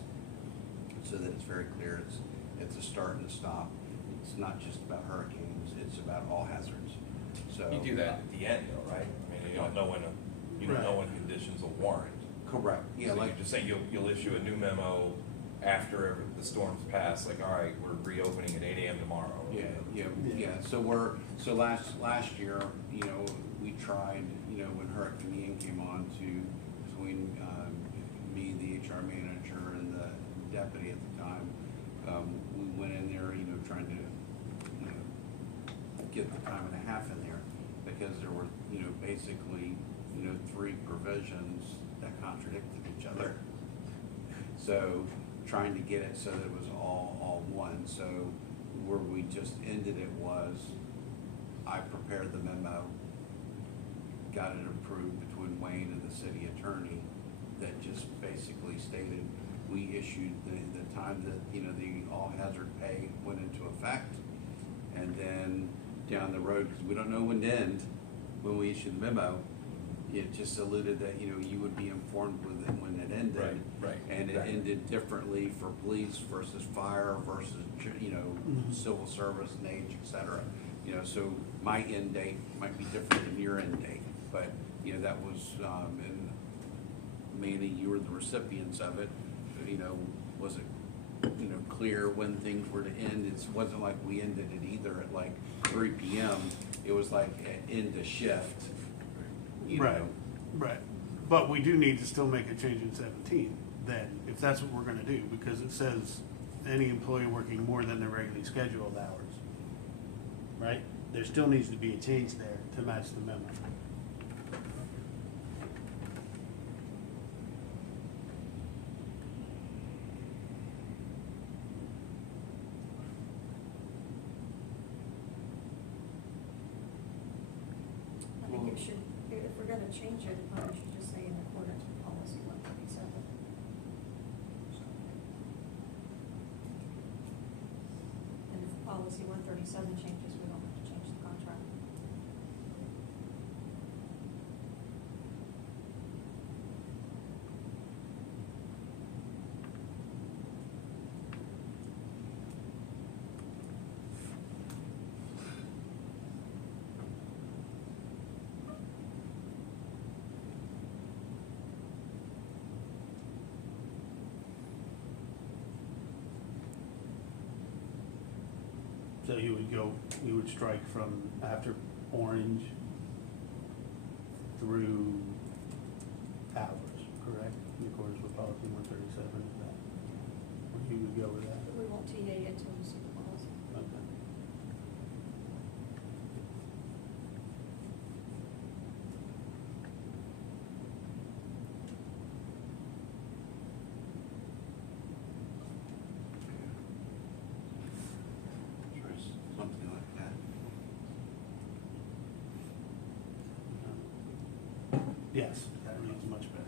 So that it's very clear, it's a start and a stop. It's not just about hurricanes, it's about all hazards. So. You do that at the end though, right? I mean, you don't know when, you don't know when conditions will warrant. Correct, yeah, So like. you're just saying you'll issue a new memo after the storm's passed, like, all right, we're reopening at 8 AM tomorrow. Yeah, so last year, you know, we tried, you know, when Hurricane Ian came on between me, the HR manager, and the deputy at the time, we went in there, you know, trying to, you know, get the time and a half in there, because there were, you know, basically, you know, 3 provisions that contradicted each other. So, trying to get it so that it was all one. So where we just ended it was, I prepared the memo, got it approved between Wayne and the city attorney, that just basically stated, we issued the time that, you know, the all hazard pay went into effect. And then down the road, because we don't know when to end, when we issued the memo, it just alluded that, you know, you would be informed with it when it ended. Right, And it exactly. ended differently for police versus fire versus, you know, Mhm. civil service, Neg, et cetera. You know, so my end date might be different than your end date, but, you know, that was, and Manny, you were the recipients of it, you know, was it, you know, clear when things were to end? It wasn't like we ended it either at like 3 PM. It was like end of shift, you Right, know. right. But we do need to still make a change in 17 then, if that's what we're gonna do, because it says any employee working more than their regularly scheduled hours. Right? There still needs to be a change there to match the memo. it should, if we're gonna change it, it probably should just say in accordance with policy 137. And if policy 137 changes, we don't have to change the contract. So you would strike from after orange through hours, correct? In accordance with policy 137, is that where you would go with that? We won't TA it until we see the policy. Okay. Sure, something like that. Yes, that reads much better.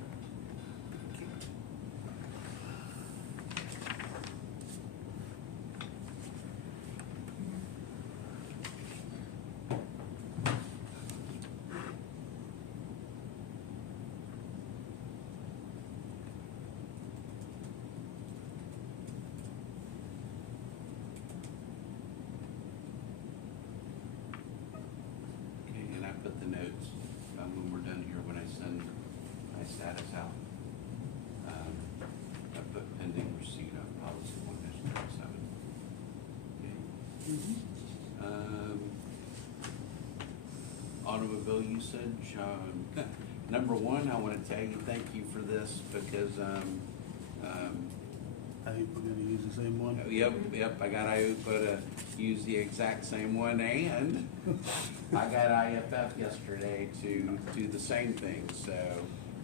Okay, and I put the notes, when we're done here, when I send my status out. I put pending receipt of policy 1-37. Okay. Automobile usage, number one, I wanna tell you, thank you for this, because, I think we're gonna use the same one. Yep, I got IUPA to use the exact same one, and I got IFF yesterday to do the same thing, so,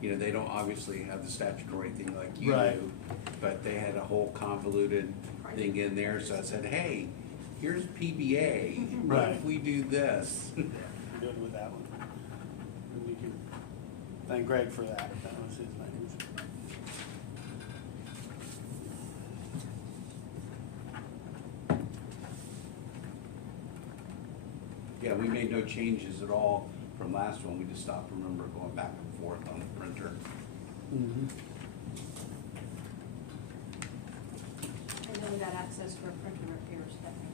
you know, they don't obviously have the statutory thing like you Right. do, but they had a whole convoluted thing in there, so I said, hey, here's PBA, what if Right. we do this? Yeah, we're good with that one. And we can thank Greg for that, that was his language. Yeah, we made no changes at all from last one, we just stopped, remember, going back and forth on the printer. Mm-hmm. And then we got access to a printer repairs, definitely.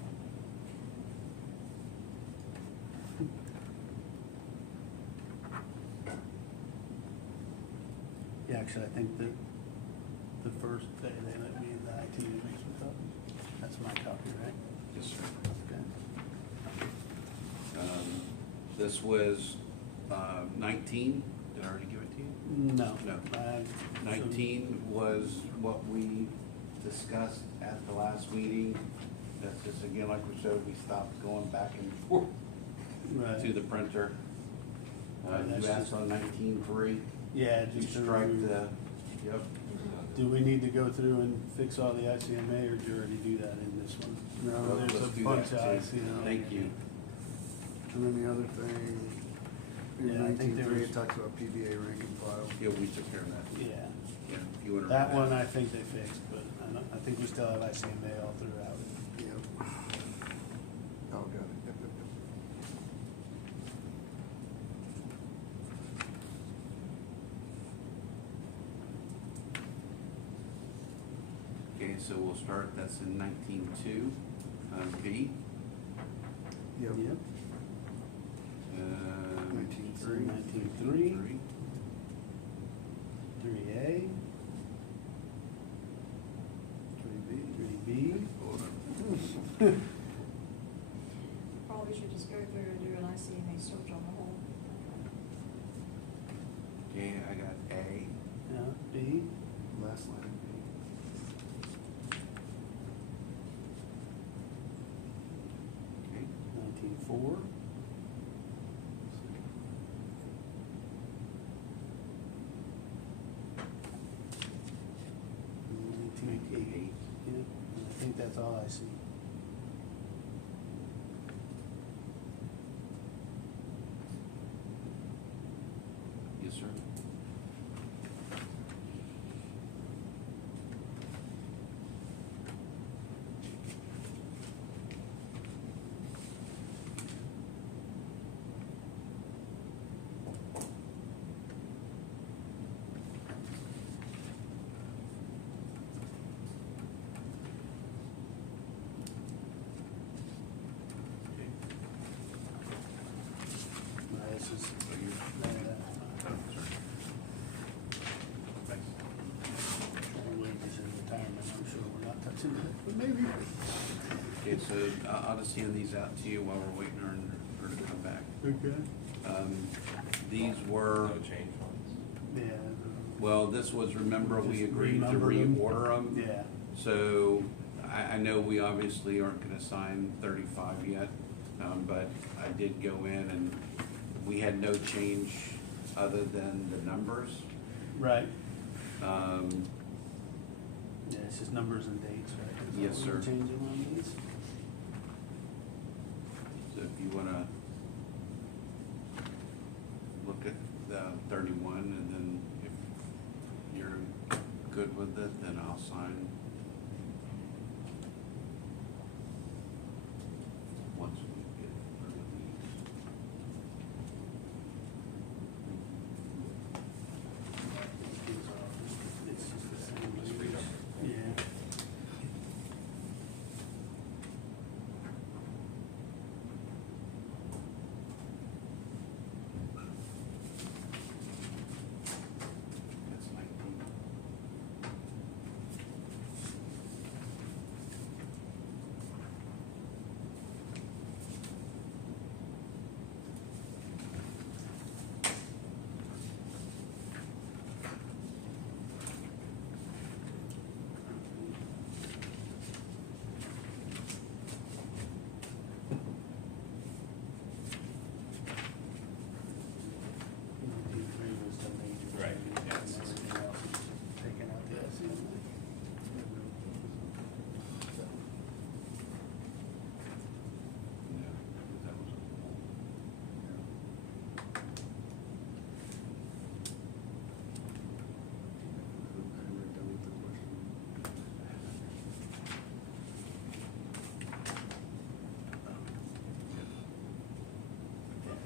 Yeah, actually, I think the first day they let me in the IT to make some copies. That's my copy, right? Yes, sir. Okay. This was 19, did I already give it to you? No. No. I- 19 was what we discussed at the last meeting. That's just, again, like we said, we stopped going back and forth Right. to the printer. That's You asked just- on 19.3, Yeah, you just to strike remove- the, yep. Do we need to go through and fix all the ICMA, or did you already do that in this one? No, Let's there's a do bunch that, of too. ICMA. Thank you. And then the other thing, Yeah, in I think there 19.3, was- it talks about PBA rank and file. Yeah, we took care of that. Yeah, Yeah, if you wanna read that one I think they fixed, but I think we still have ICMA all throughout. Yep. Oh, got it. Yep, yep, yep. Okay, so we'll start, that's in 19.2, B. Yep. 19.3. 19.3. 3A, 3B. Hold on. Probably should just go through and do an ICMA search on the whole. Okay, I got A. Yeah, B, Last line. Okay. 19.4. Eight. Yeah, and I think that's all I see. sir. This is, wages in retirement, I'm sure we're not touching that, but maybe. Okay, so I'll just hand these out to you while we're waiting on her to come back. Okay. These were, No change ones. Yeah. well, this was, remember, we Just agreed to renumber them? reorder them. Yeah, So I know we obviously aren't gonna sign 35 yet, but I did go in and we had no change other than the numbers. right. Um, Yeah, it's just numbers and dates, right? Is that Yes, what we're sir. changing on these? So if you wanna look at the 31 and then if you're good with it, then I'll sign. Once we get through these. It's just the same. Just read them. Yeah. That's 19. Right, yeah. And everything else is taken out the SCMA. No, that was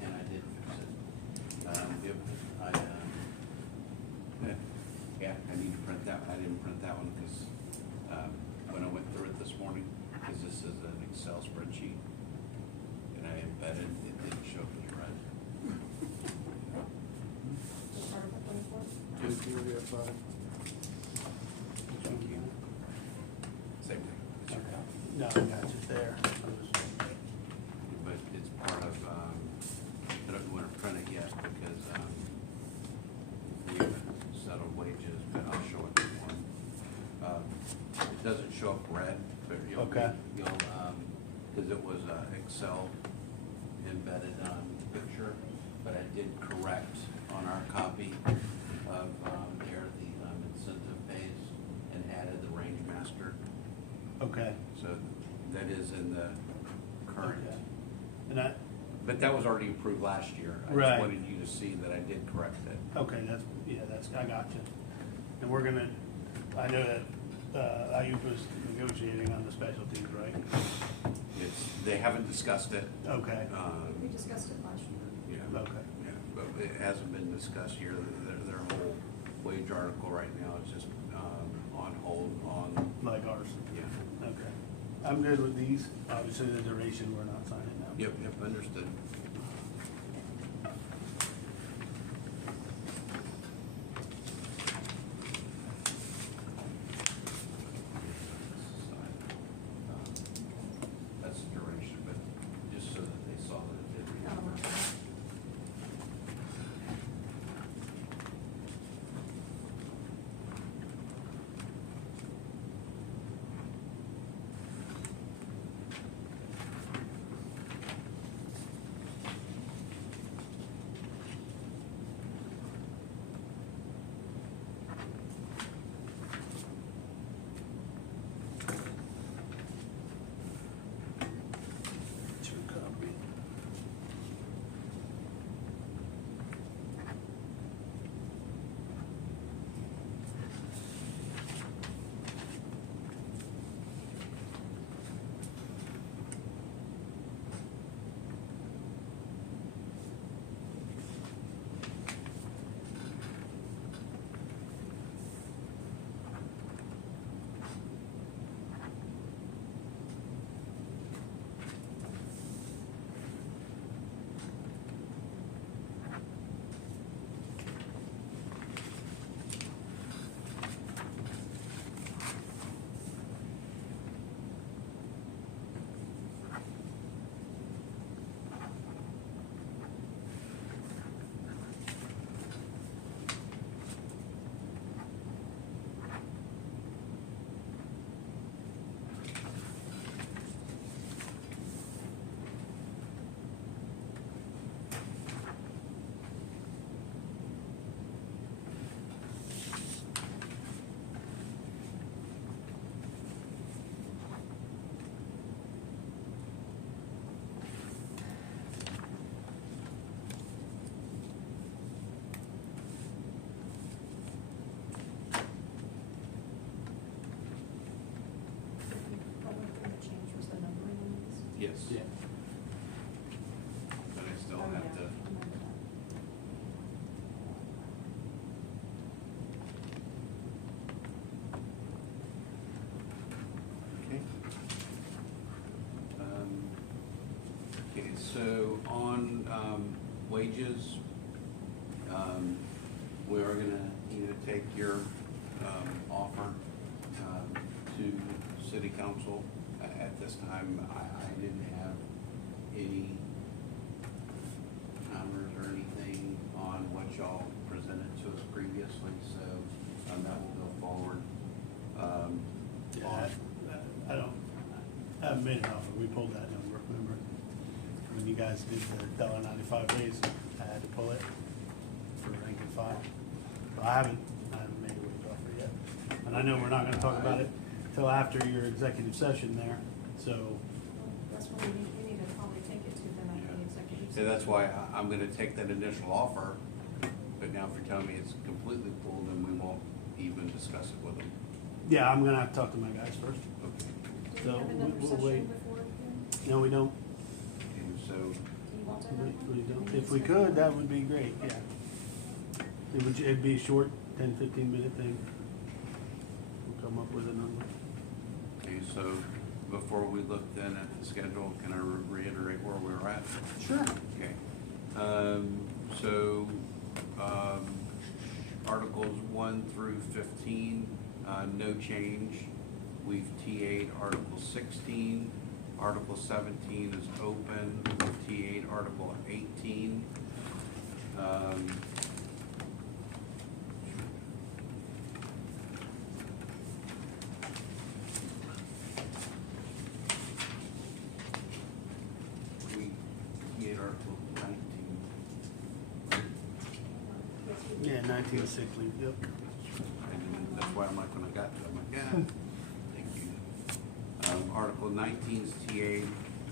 and I did fix it. Yep, yeah, I need to print that, I didn't print that one because, when I went through it this morning, because this is an Excel spreadsheet, and I embedded, it didn't show me right. Is part of the 24? Thank you. Same thing. Okay. No, I got you there. But it's part of, I don't want to print it yet because, we haven't settled wages, but I'll show it in one. It doesn't show up red, but Okay. you'll, because it was a Excel embedded, picture, but I did correct on our copy of, there, the, incentive pays and added the range master. Okay. So that is in the current. Okay. And I, But that was already approved last year. I Right. just wanted you to see that I did correct it. okay, that's, I got you. And we're gonna, I know that, Ayup was negotiating on the specialties, right? They haven't discussed it. Okay, We discussed it last year. Yeah, okay, yeah, but it hasn't been discussed here. Their whole wage article right now is just, on hold on, like ours. yeah. Okay. I'm good with these. Obviously, the duration, we're not signing now. Yep, understood. That's the duration, but just so that they saw that it did. is, we are gonna, take your, offer, to city council. At this time, I didn't have any comments or anything on what y'all presented to us previously, so, that will go forward. Yeah, I haven't made an offer, we pulled that number, remember? When you guys did the $1.95 raise, I had to pull it for rank and file. But I haven't made a wage offer yet. And I know we're not gonna talk about it till after your executive session there, so, That's what we need to probably take it to them at the executive. So that's why I'm gonna take that initial offer, but now if you're telling me it's completely full, then we won't even discuss it with them. yeah, I'm gonna have to talk to my guys first. Okay. Do So we have another we'll session wait. before then? No, we don't. And so, Do you want to have one? We don't. Do we If we need to schedule could, that one? would be great, yeah. It'd be a short 10, 15-minute thing. We'll come up with a number. okay, so before we look then at the schedule, can I reiterate where we're at? Sure. Okay. So, Articles 1 through 15, no change. We've TA'd Article 16. Article 17 is open. We've TA'd Article 18. We TA'd Article 19. Yes, we do. Yeah, 19 sick leave, yep. And that's why I'm like, when I got to it, I'm like, yeah, thank you. Article 19 is TA,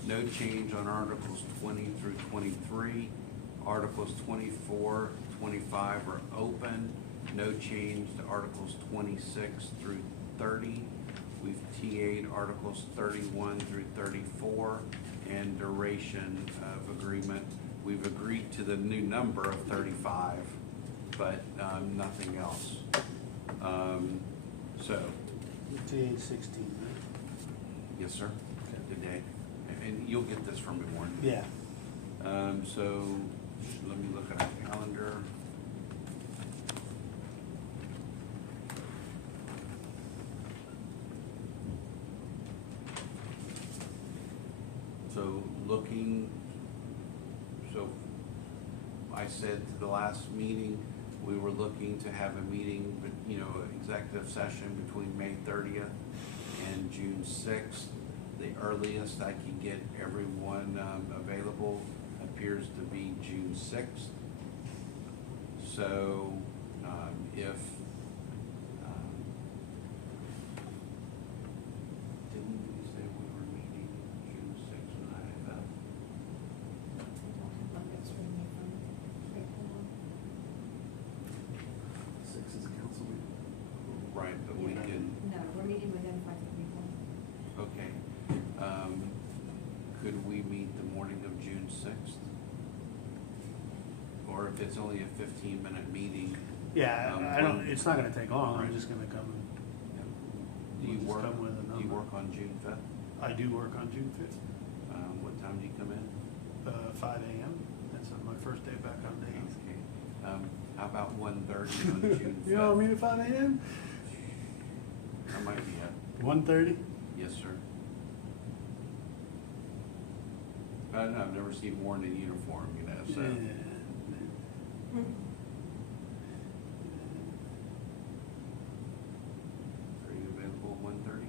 no change on Articles 20 through 23. Articles 24, 25 are open, no change to Articles 26 through 30. We've TA'd Articles 31 through 34, and duration of agreement. We've agreed to the new number of 35, but nothing else. So, TA 16, right? yes, sir, Okay. today. And you'll get this from me, Warren. Yeah. So, let me look at our calendar. So, I said to the last meeting, we were looking to have a meeting, but, executive session between May 30th and June 6th. The earliest I can get everyone available appears to be June 6th. So, if, didn't we say we were meeting June 6th when I left? I don't have my notes with me from April. 6 is a council meeting. Right, but we can, No, we're meeting with them 5:31. okay. Could we meet the morning of June 6th? Or if it's only a 15-minute meeting? Yeah, I don't, it's not gonna take long, I'm Right. just gonna come Do you We'll just work, come with a do you number. work on June 5th? I do work on June 5th, What time do you come in? 5 a.m. That's my first day back on days. Okay. How about 1:30 on June 5th? You know what I mean at 5 a.m.? That might be it. 1:30? Yes, sir. I don't know, I've never seen Warren in uniform, so. Yeah. Are you available at 1:30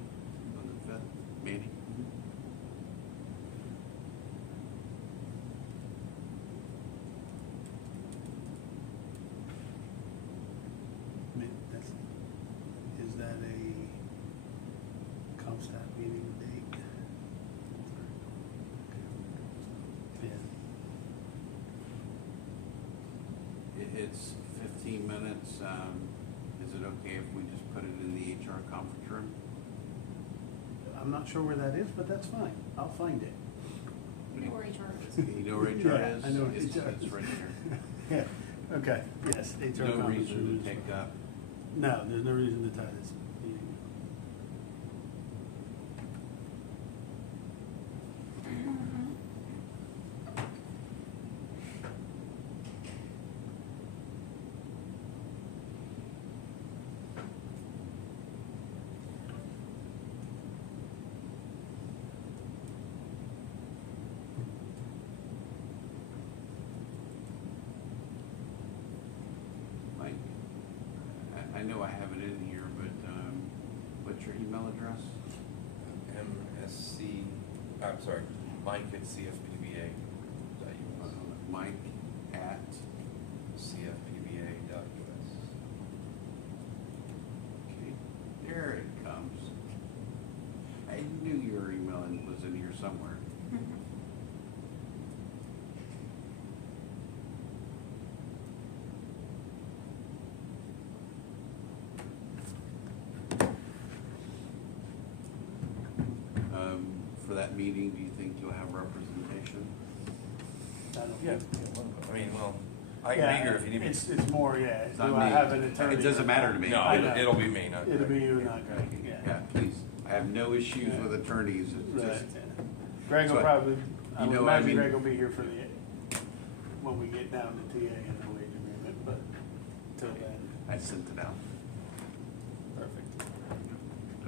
on the 5th? Mandy? Is that a ComStat meeting date? Yeah. It's 15 minutes. Is it okay if we just put it in the HR conference room? I'm not sure where that is, but that's fine. I'll find it. You know where HR is. You know where HR Yeah, is? I know where It's- HR It's is. right here. Yeah, okay, yes, HR No conference reason room to is take fine. up. No, there's no reason to tie this meeting. what's your email address? MSC, I'm sorry, Mike at CFPBA. Mike at, CFPBA.us. okay, there it comes. I knew your email was in here somewhere. For that meeting, do you think you'll have representation? I don't- Yeah, I mean, well, I can Yeah, be here if you need me. It's more, yeah, It's do not I me. have an attorney? It doesn't matter to me. No, I know. it'll be me, not It'll be Greg. you, not Greg, Yeah, yeah. please. I have no issues Yeah. with attorneys. It's Right, just, yeah. Greg will So, probably, I you would know, I imagine mean- Greg will be here for the, when we get down to TA and the wage agreement, but till then, I sent it out. perfect.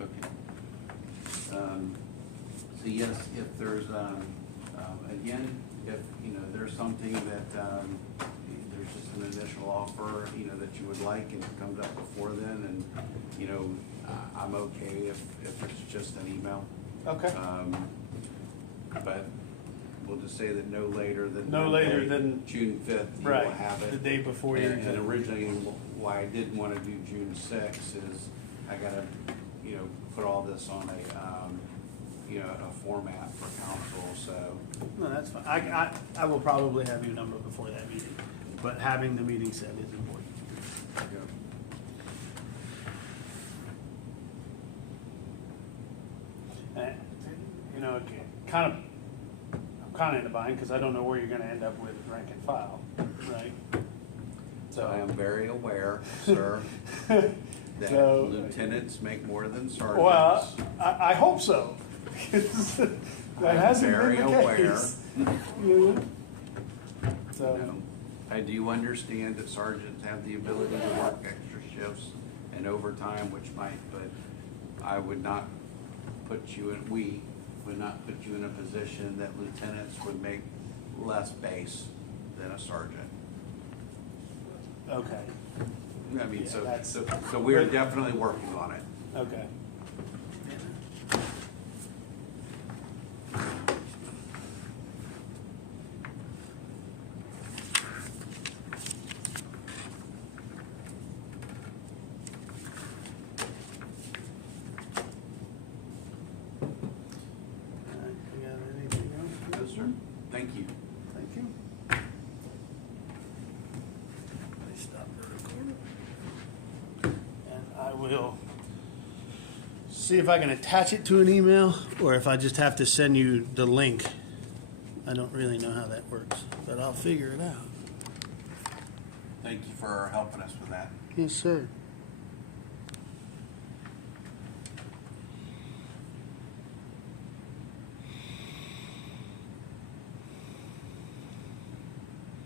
Okay. So yes, if there's, again, if, there's something that, there's just an initial offer, that you would like and it comes up before then, and, I'm okay if it's just an email. Okay, But we'll just say that no later than. No later than- June 5th, you will right, have it. the day before you. And originally, why I didn't want to do June 6th is I gotta, put all this on a format for council, so. No, that's fine. I will probably have your number before that meeting, but having the meeting set is important. And, again, I'm kind of in a bind because I don't know where you're gonna end up with rank and file, right? So I am very aware, sir, that So- lieutenants make more than sergeants. Well, I hope so. That I'm hasn't very been the aware. case. So, I do understand that sergeants have the ability to work extra shifts and overtime, which might, but I would not we would not put you in a position that lieutenants would make less base than a sergeant. okay, I mean, Yeah, so, that's- so we're definitely working on it. okay. You got anything else? Yes, sir. Thank you. Thank you. Please stop the recording. And I will see if I can attach it to an email or if I just have to send you the link. I don't really know how that works, but I'll figure it out. Thank you for helping us with that. Yes, sir.